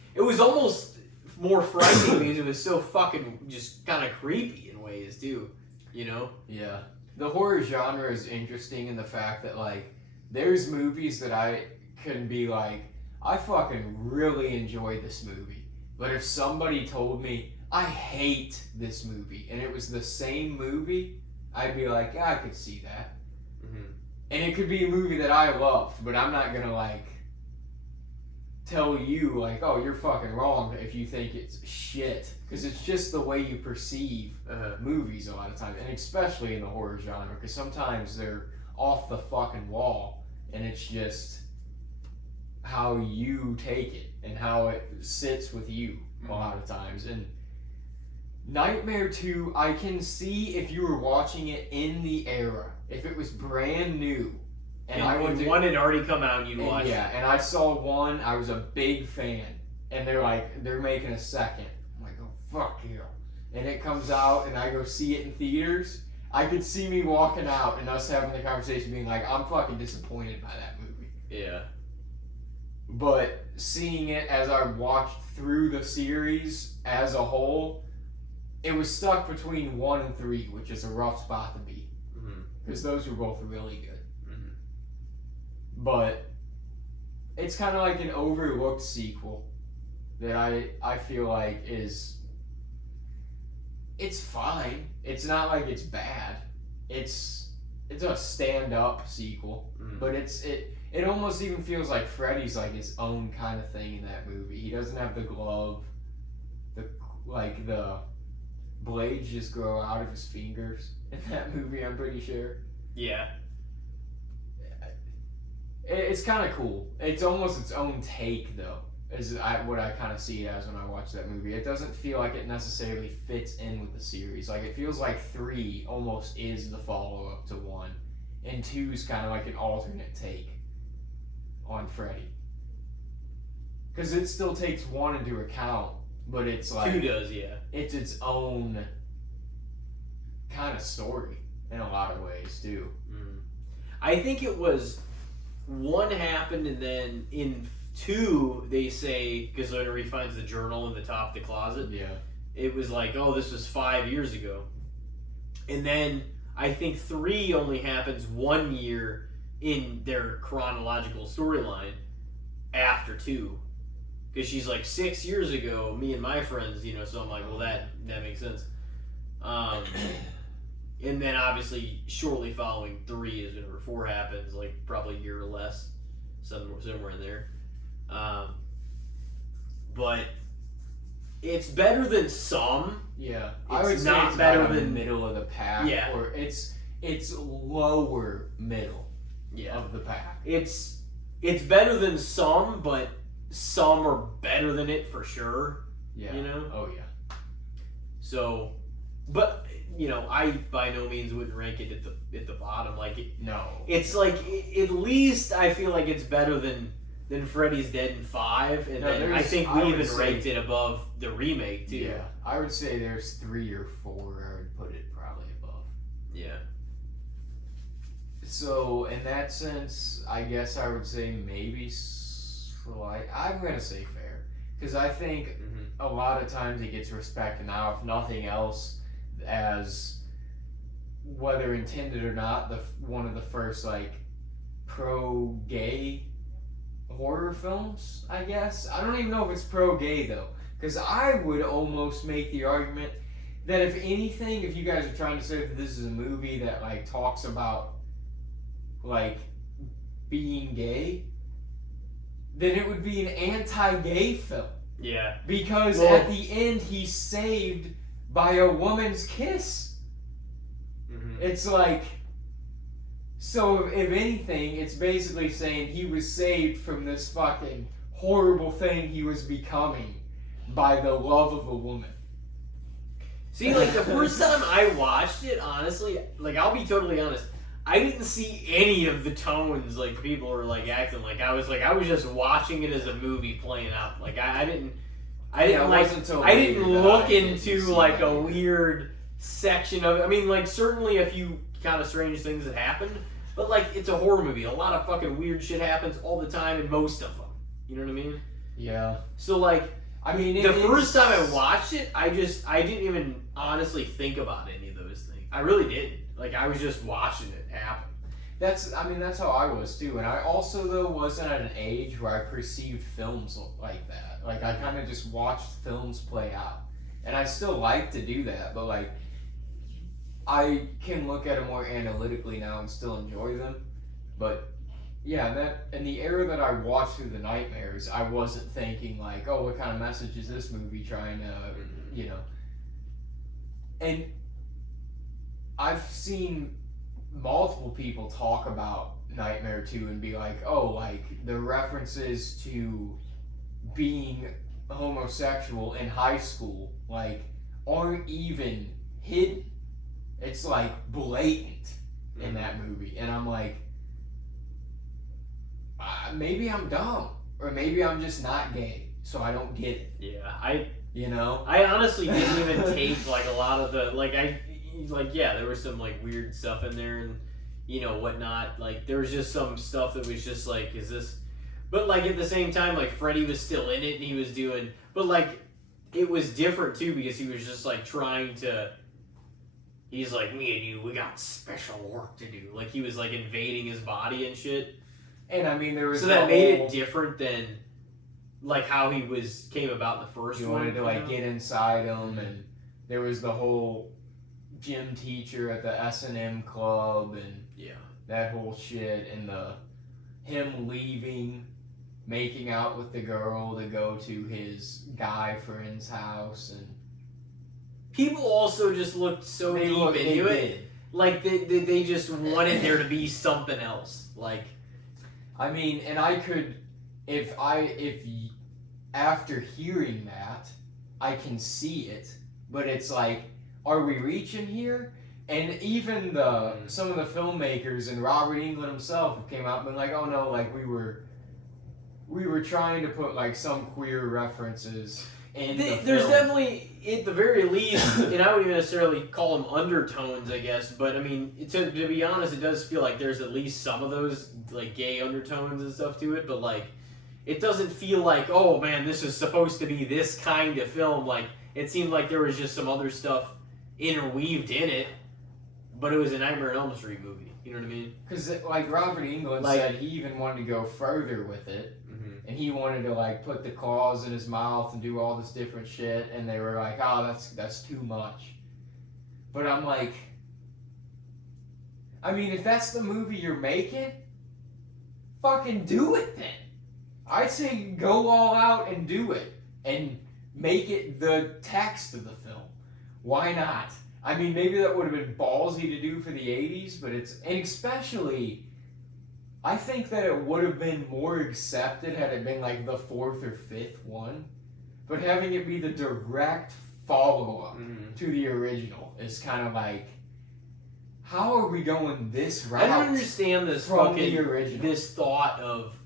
almost more frightening because it was so fucking just kind of creepy in ways too. You know? Yeah. The horror genre is interesting in the fact that, like, there's movies that I can be like, I fucking really enjoy this movie. But if somebody told me, I hate this movie, and it was the same movie, I'd be like, yeah, I could see that. Mm-hmm. And it could be a movie that I loved, but I'm not gonna, like, tell you, like, oh, you're fucking wrong if you think it's shit. Because it's just the way you perceive movies a lot of times, and especially in the horror genre, because sometimes they're off the fucking wall, and it's just, how you take it and how it sits with you a lot of times. And Nightmare 2, I can see if you were watching it in the era, if it was brand new, and I went to, one had already come out and you and watched yeah, and I saw one, I was a big fan, and they're making a second. I'm like, oh fuck yeah. And it comes out and I go see it in theaters. I could see me walking out and us having the conversation being like, I'm fucking disappointed by that movie. Yeah. But seeing it as I watched through the series as a whole, it was stuck between 1 and 3, which is a rough spot to be. Because those were both really good. But it's kind of like an overlooked sequel that I feel like it's fine. It's not like it's bad. It's a stand-up sequel, but it almost even feels like Freddy's like his own kind of thing in that movie. He doesn't have the glove. The blades just grow out of his fingers in that movie, I'm pretty sure. Yeah. It's kind of cool. It's almost its own take, though, is what I kind of see it as when I watch that movie. It doesn't feel like it necessarily fits in with the series. Like, it feels like 3 almost is the follow-up to 1, and 2 is kind of like an alternate take on Freddy. Because it still takes 1 into account, but it's like... 2 does, yeah. It's its own kind of story in a lot of ways, too. I think it was... 1 happened, and then in 2 they say, because whenever he finds the journal in the top of the closet, it was like, oh, this was 5 years ago. And then I think 3 only happens 1 year in their chronological storyline after 2, because she's like 6 years ago, me and my friends, so I'm like, well, that makes sense. And then obviously shortly following 3 is whenever 4 happens, like probably a year or less, somewhere in there. But it's better than some. Yeah, I would say it's better than middle of the pack. Yeah, or it's lower middle. Yeah. Of the pack. It's better than some, but some are better than it for sure. Yeah. Oh yeah. So, but. I by no means wouldn't rank it at the bottom. No. It's like at least I feel like it's better than Freddy's Dead in 5, and then I think we even ranked it above the remake too. Yeah, I would say there's 3 or 4. I would put it probably above. Yeah. So in that sense, I guess I would say maybe I'm gonna say fair, because I think a lot of times it gets respect now, if nothing else, as whether intended or not, one of the first pro-gay horror films, I guess. I don't even know if it's pro-gay though, because I would almost make the argument that if anything, if you guys are trying to say that this is a movie that talks about being gay, then it would be an anti-gay film. Yeah. Because at the end he's saved by a woman's kiss. It's like, so if anything, it's basically saying he was saved from this fucking horrible thing he was becoming by the love of a woman. See, the first time I watched it, honestly, I'll be totally honest, I didn't see any of the tones people were acting like. I was just watching it as a movie playing out. I didn't look into a weird section of it. I mean, certainly a few kind of strange things that happened, but it's a horror movie. A lot of fucking weird shit happens all the time in most of them. You know what I mean? Yeah. So I mean, the first time I watched it, I didn't even honestly think about any of those things. I really didn't. I was just watching it happen. That's how I was too, and I also though wasn't at an age where I perceived films like that. I kind of just watched films play out, and I still like to do that, but I can look at them more analytically now and still enjoy them. But yeah, that in the era that I watched through the Nightmares, I wasn't thinking oh, what kind of message is this movie trying to, And I've seen multiple people talk about Nightmare 2 and be like, oh, like the references to being homosexual in high school, like, aren't even hidden. It's like blatant in that movie. And I'm like, maybe I'm dumb. Or maybe I'm just not gay. So I don't get it. Yeah, You know? I honestly didn't even take like a lot of the yeah, there was some like weird stuff in there and whatnot. Like there was just some stuff that was just like, is this? But like at the same time, like Freddie was still in it and he was doing, but like it was different too because he was just like trying to. He's like, me and you, we got special work to do. Like he was like invading his body and shit. And I mean, there was so that made it different than like how he came about in the first one. You wanted to like get inside him, and there was the whole gym teacher at the S&M club, and that whole shit, and him leaving, making out with the girl to go to his guy friend's house, and people also just looked so deep into it. Like they just wanted there to be something else. Like, I mean, and I could, if after hearing that, I can see it, but it's like, are we reaching here? And even some of the filmmakers and Robert Englund himself came out and been like, oh no, like we were trying to put like some queer references in the There's film. definitely, at the very least, and I wouldn't even necessarily call them undertones, I guess, but I mean, to be honest, it does feel like there's at least some of those like gay undertones and stuff to it, but like, it doesn't feel like, oh man, this is supposed to be this kind of film. Like, it seemed like there was just some other stuff interweaved in it, but it was a Nightmare on Elm Street movie. You know what I mean? Because like Robert Englund said, he even wanted to go further with it, and he wanted to like put the claws in his mouth and do all this different shit, and they were like, oh, that's too much. But I'm like, I mean, if that's the movie you're making, fucking do it then. I say go all out and do it, and make it the text of the film. Why not? I mean, maybe that would have been ballsy to do for the 80s, but and especially, I think that it would have been more accepted had it been like the 4th or 5th one. But having it be the direct follow-up to the original is kind of like, how are we going this route? I don't understand this from the original. This thought of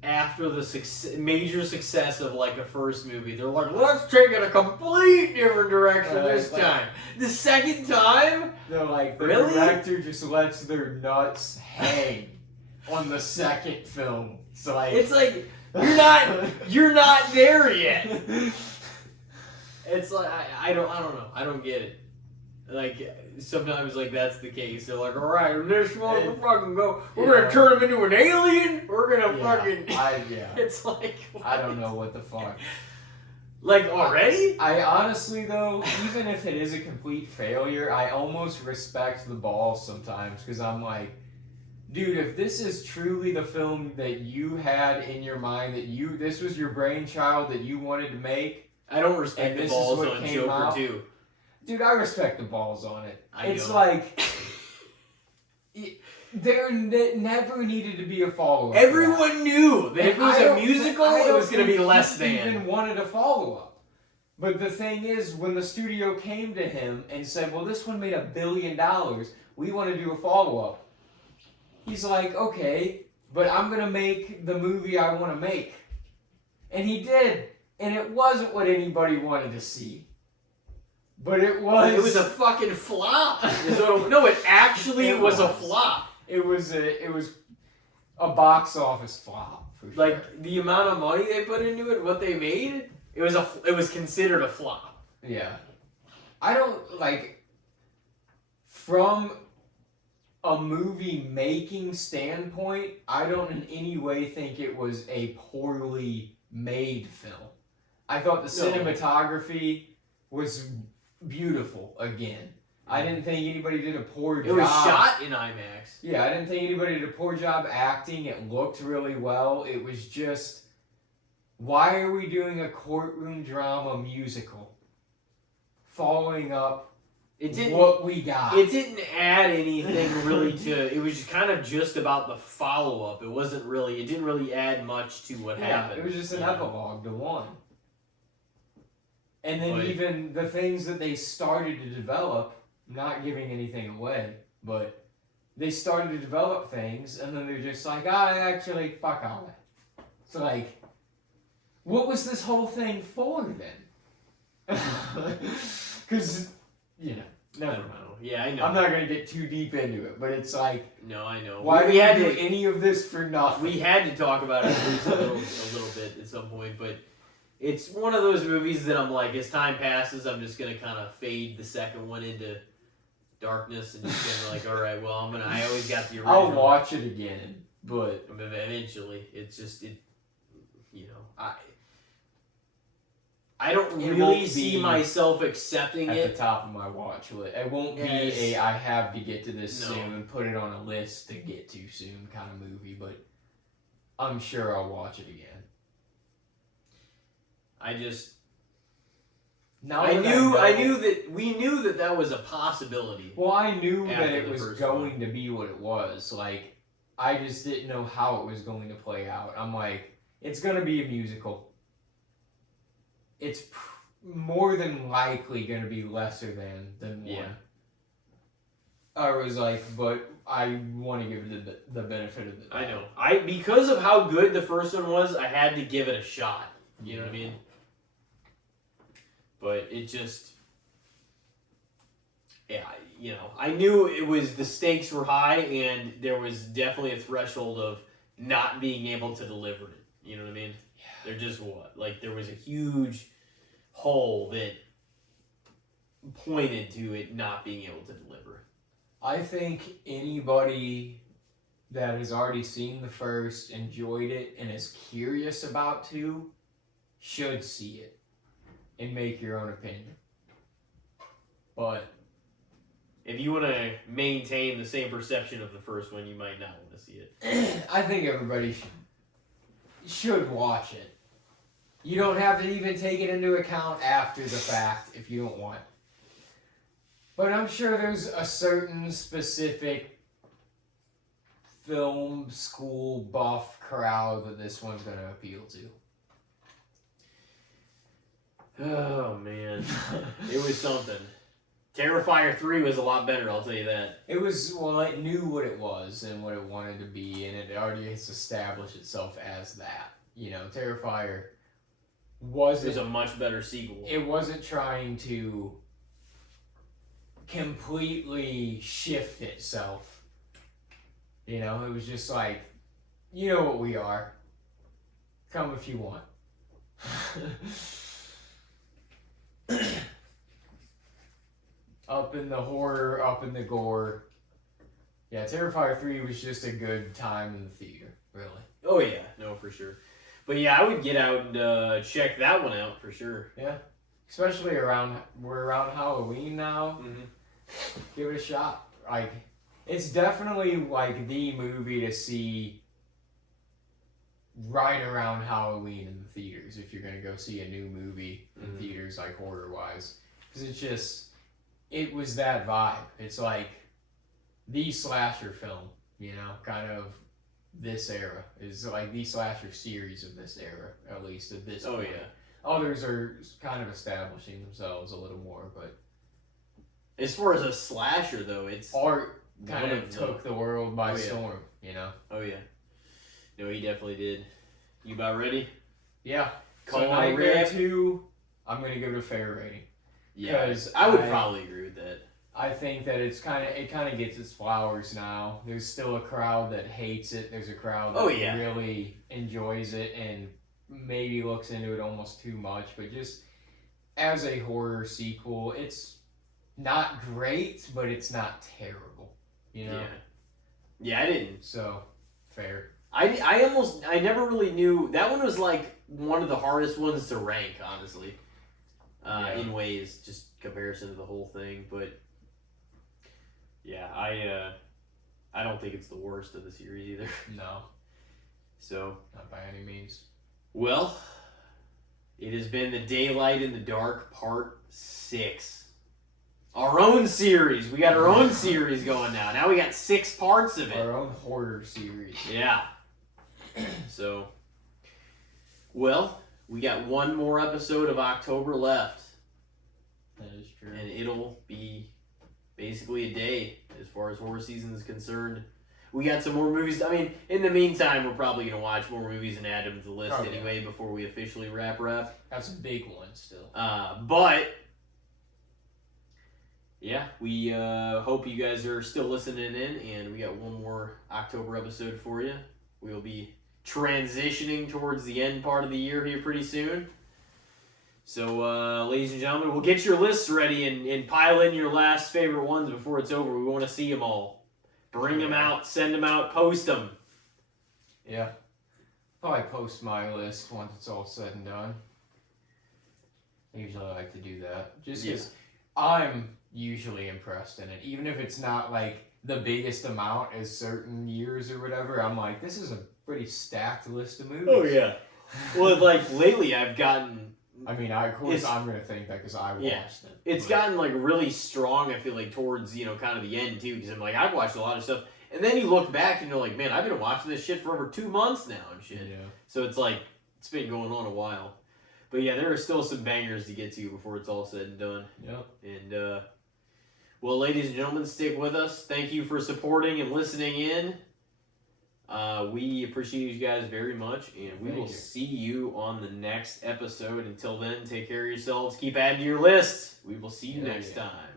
after the major success of like a first movie, they're like, let's take it a complete different direction this time. The second time? They're like, the really? director just lets their nuts hang on the second film. So like, it's like you're not there yet. It's like I don't know. I don't get it. Like sometimes like that's the case. They're like, all right, this one we're fucking go. We're gonna turn him into an alien. We're gonna fucking. It's like what? I don't know what the fuck. Like already? I honestly though, even if it is a complete failure, I almost respect the balls sometimes because I'm like, dude, if this is truly the film that you had in your mind, this was your brainchild that you wanted to make. I don't respect the balls on Joker 2. Dude, I respect the balls on it. It's don't. like, there never needed to be a follow-up. Everyone knew that if it was a musical, it was going to be less than. Even wanted a follow-up. But the thing is, when the studio came to him and said, well, this one made $1 billion, we want to do a follow-up. He's like, okay, but I'm going to make the movie I want to make. And he did. And it wasn't what anybody wanted to see. But it was... It was a fucking flop. No, it actually was a flop. It was a box office flop, for sure. Like, the amount of money they put into it, what they made, it was considered a flop. Yeah. I don't, like... From a movie making standpoint, I don't in any way think it was a poorly made film. I thought the cinematography was beautiful again. I didn't think anybody did a poor job. It was shot in IMAX. Yeah, I didn't think anybody did a poor job acting. It looked really well. It was just, why are we doing a courtroom drama musical following up It didn't. what we got. It didn't add anything really to. It was just kind of just about the follow up. It wasn't really. It didn't really add much to what happened. It was just an you know? epilogue to one. And then But- even the things that they started to develop, not giving anything away, but they started to develop things, and then they're just like, actually, fuck all that. It's like, what was this whole thing for then? Because, never I don't mind. know. Yeah, I know. I'm not going to get too deep into it, but it's like, No, I know. why we did had you do to? any of this for nothing? We had to talk about it at least a little bit at some point, but it's one of those movies that I'm like, as time passes, I'm just gonna kind of fade the second one into darkness and just kind of like, all right, well, I always got the original. I'll watch it again, but Eventually, it's just I don't It really won't see be myself accepting at it. the top of my watch list. It won't Yes. be I have to get to this No. soon, put it on a list to get to soon kind of movie, but I'm sure I'll watch it again. I just Now I that knew that we knew that was a possibility. Well, I knew that After it the was first going to be what it was. Like, I just didn't know how it was going to play out. I'm like, it's going to be a musical. It's more than likely going to be lesser than one. Yeah. I was like, but I want to give it the benefit of the doubt. I know. Because of how good the first one was, I had to give it a shot. You know what I mean? But it just, I knew it was, the stakes were high, and there was definitely a threshold of not being able to deliver it. You know what I mean? Yeah. There just was. Like, there was a huge hole that pointed to it not being able to deliver. I think anybody that has already seen the first, enjoyed it, and is curious about two, should see it and make your own opinion. But If you want to maintain the same perception of the first one, you might not want to see it. I think everybody should watch it. You don't have to even take it into account after the fact if you don't want. But I'm sure there's a certain specific film school buff crowd that this one's going to appeal to. Oh, man. It was something. Terrifier 3 was a lot better, I'll tell you that. It was, well, it knew what it was and what it wanted to be, and it already has established itself as that. Terrifier It wasn't... was a much better sequel. It wasn't trying to completely shift itself. It was just like, you know what we are. Come if you want. Up in the horror, up in the gore. Yeah, Terrifier 3 was just a good time in the theater, really. Oh, yeah. No, for sure. But yeah, I would get out and check that one out for sure. Especially we're around Halloween now. Mm-hmm. Give it a shot. Like, it's definitely like the movie to see right around Halloween in the theaters if you're gonna go see a new movie in Mhm. theaters, like horror wise, because it was that vibe. It's like the slasher film, kind of this era is like the slasher series of this era, at least at this Oh, point. yeah. Others are kind of establishing themselves a little more, but As far as a slasher, though, it's art kind one of the- took the world by Oh, yeah. storm, Oh, yeah. No, he definitely did. You about ready? Yeah. Call So it a Nightmare wrap? 2, I'm going to give it a fair rating. Yeah. 'Cause I would I- probably agree with that. I think that it kind of gets its flowers now. There's still a crowd that hates it. There's a crowd that Oh, yeah. really enjoys it and maybe looks into it almost too much. But just as a horror sequel, it's not great, but it's not terrible. Yeah. Yeah, I didn't. So, fair. I never really knew. That one was like one of the hardest ones to rank, honestly. Yeah. In ways, just comparison to the whole thing. But yeah, I don't think it's the worst of the series either. No, So, not by any means. well, it has been The Daylight in the Dark Part 6. Our own series. We got our own series going now. Now we got 6 parts of it. Our own hoarder series. Yeah. So, well, we got one more episode of October left. That is true. And it'll be basically a day as far as horror season is concerned. We got some more movies. I mean, in the meantime, we're probably going to watch more movies and add them to the list anyway before we officially wrap. Got some big ones still. But, yeah, we hope you guys are still listening in, and we got one more October episode for you. We'll be transitioning towards the end part of the year here pretty soon. So, ladies and gentlemen, we'll get your lists ready and pile in your last favorite ones before it's over. We want to see them all. Bring them out, send them out, post them. Yeah. Probably post my list once it's all said and done. I usually like to do that. Just because I'm usually impressed in it. Even if it's not like the biggest amount as certain years or whatever, I'm like, this is a pretty stacked list of movies. Oh, yeah. Well, like, lately I've gotten... I mean, of course I'm going to think that because I watched it. It's gotten, like, really strong, I feel like, towards, kind of the end, too. Because I'm like, I've watched a lot of stuff. And then you look back and you're like, man, I've been watching this shit for over 2 months now and shit. Yeah. So it's like, it's been going on a while. But yeah, there are still some bangers to get to before it's all said and done. Yep. And, well, ladies and gentlemen, stick with us. Thank you for supporting and listening in. We appreciate you guys very much, and we will see you on the next episode. Until then, take care of yourselves. Keep adding to your list. We will see you next time.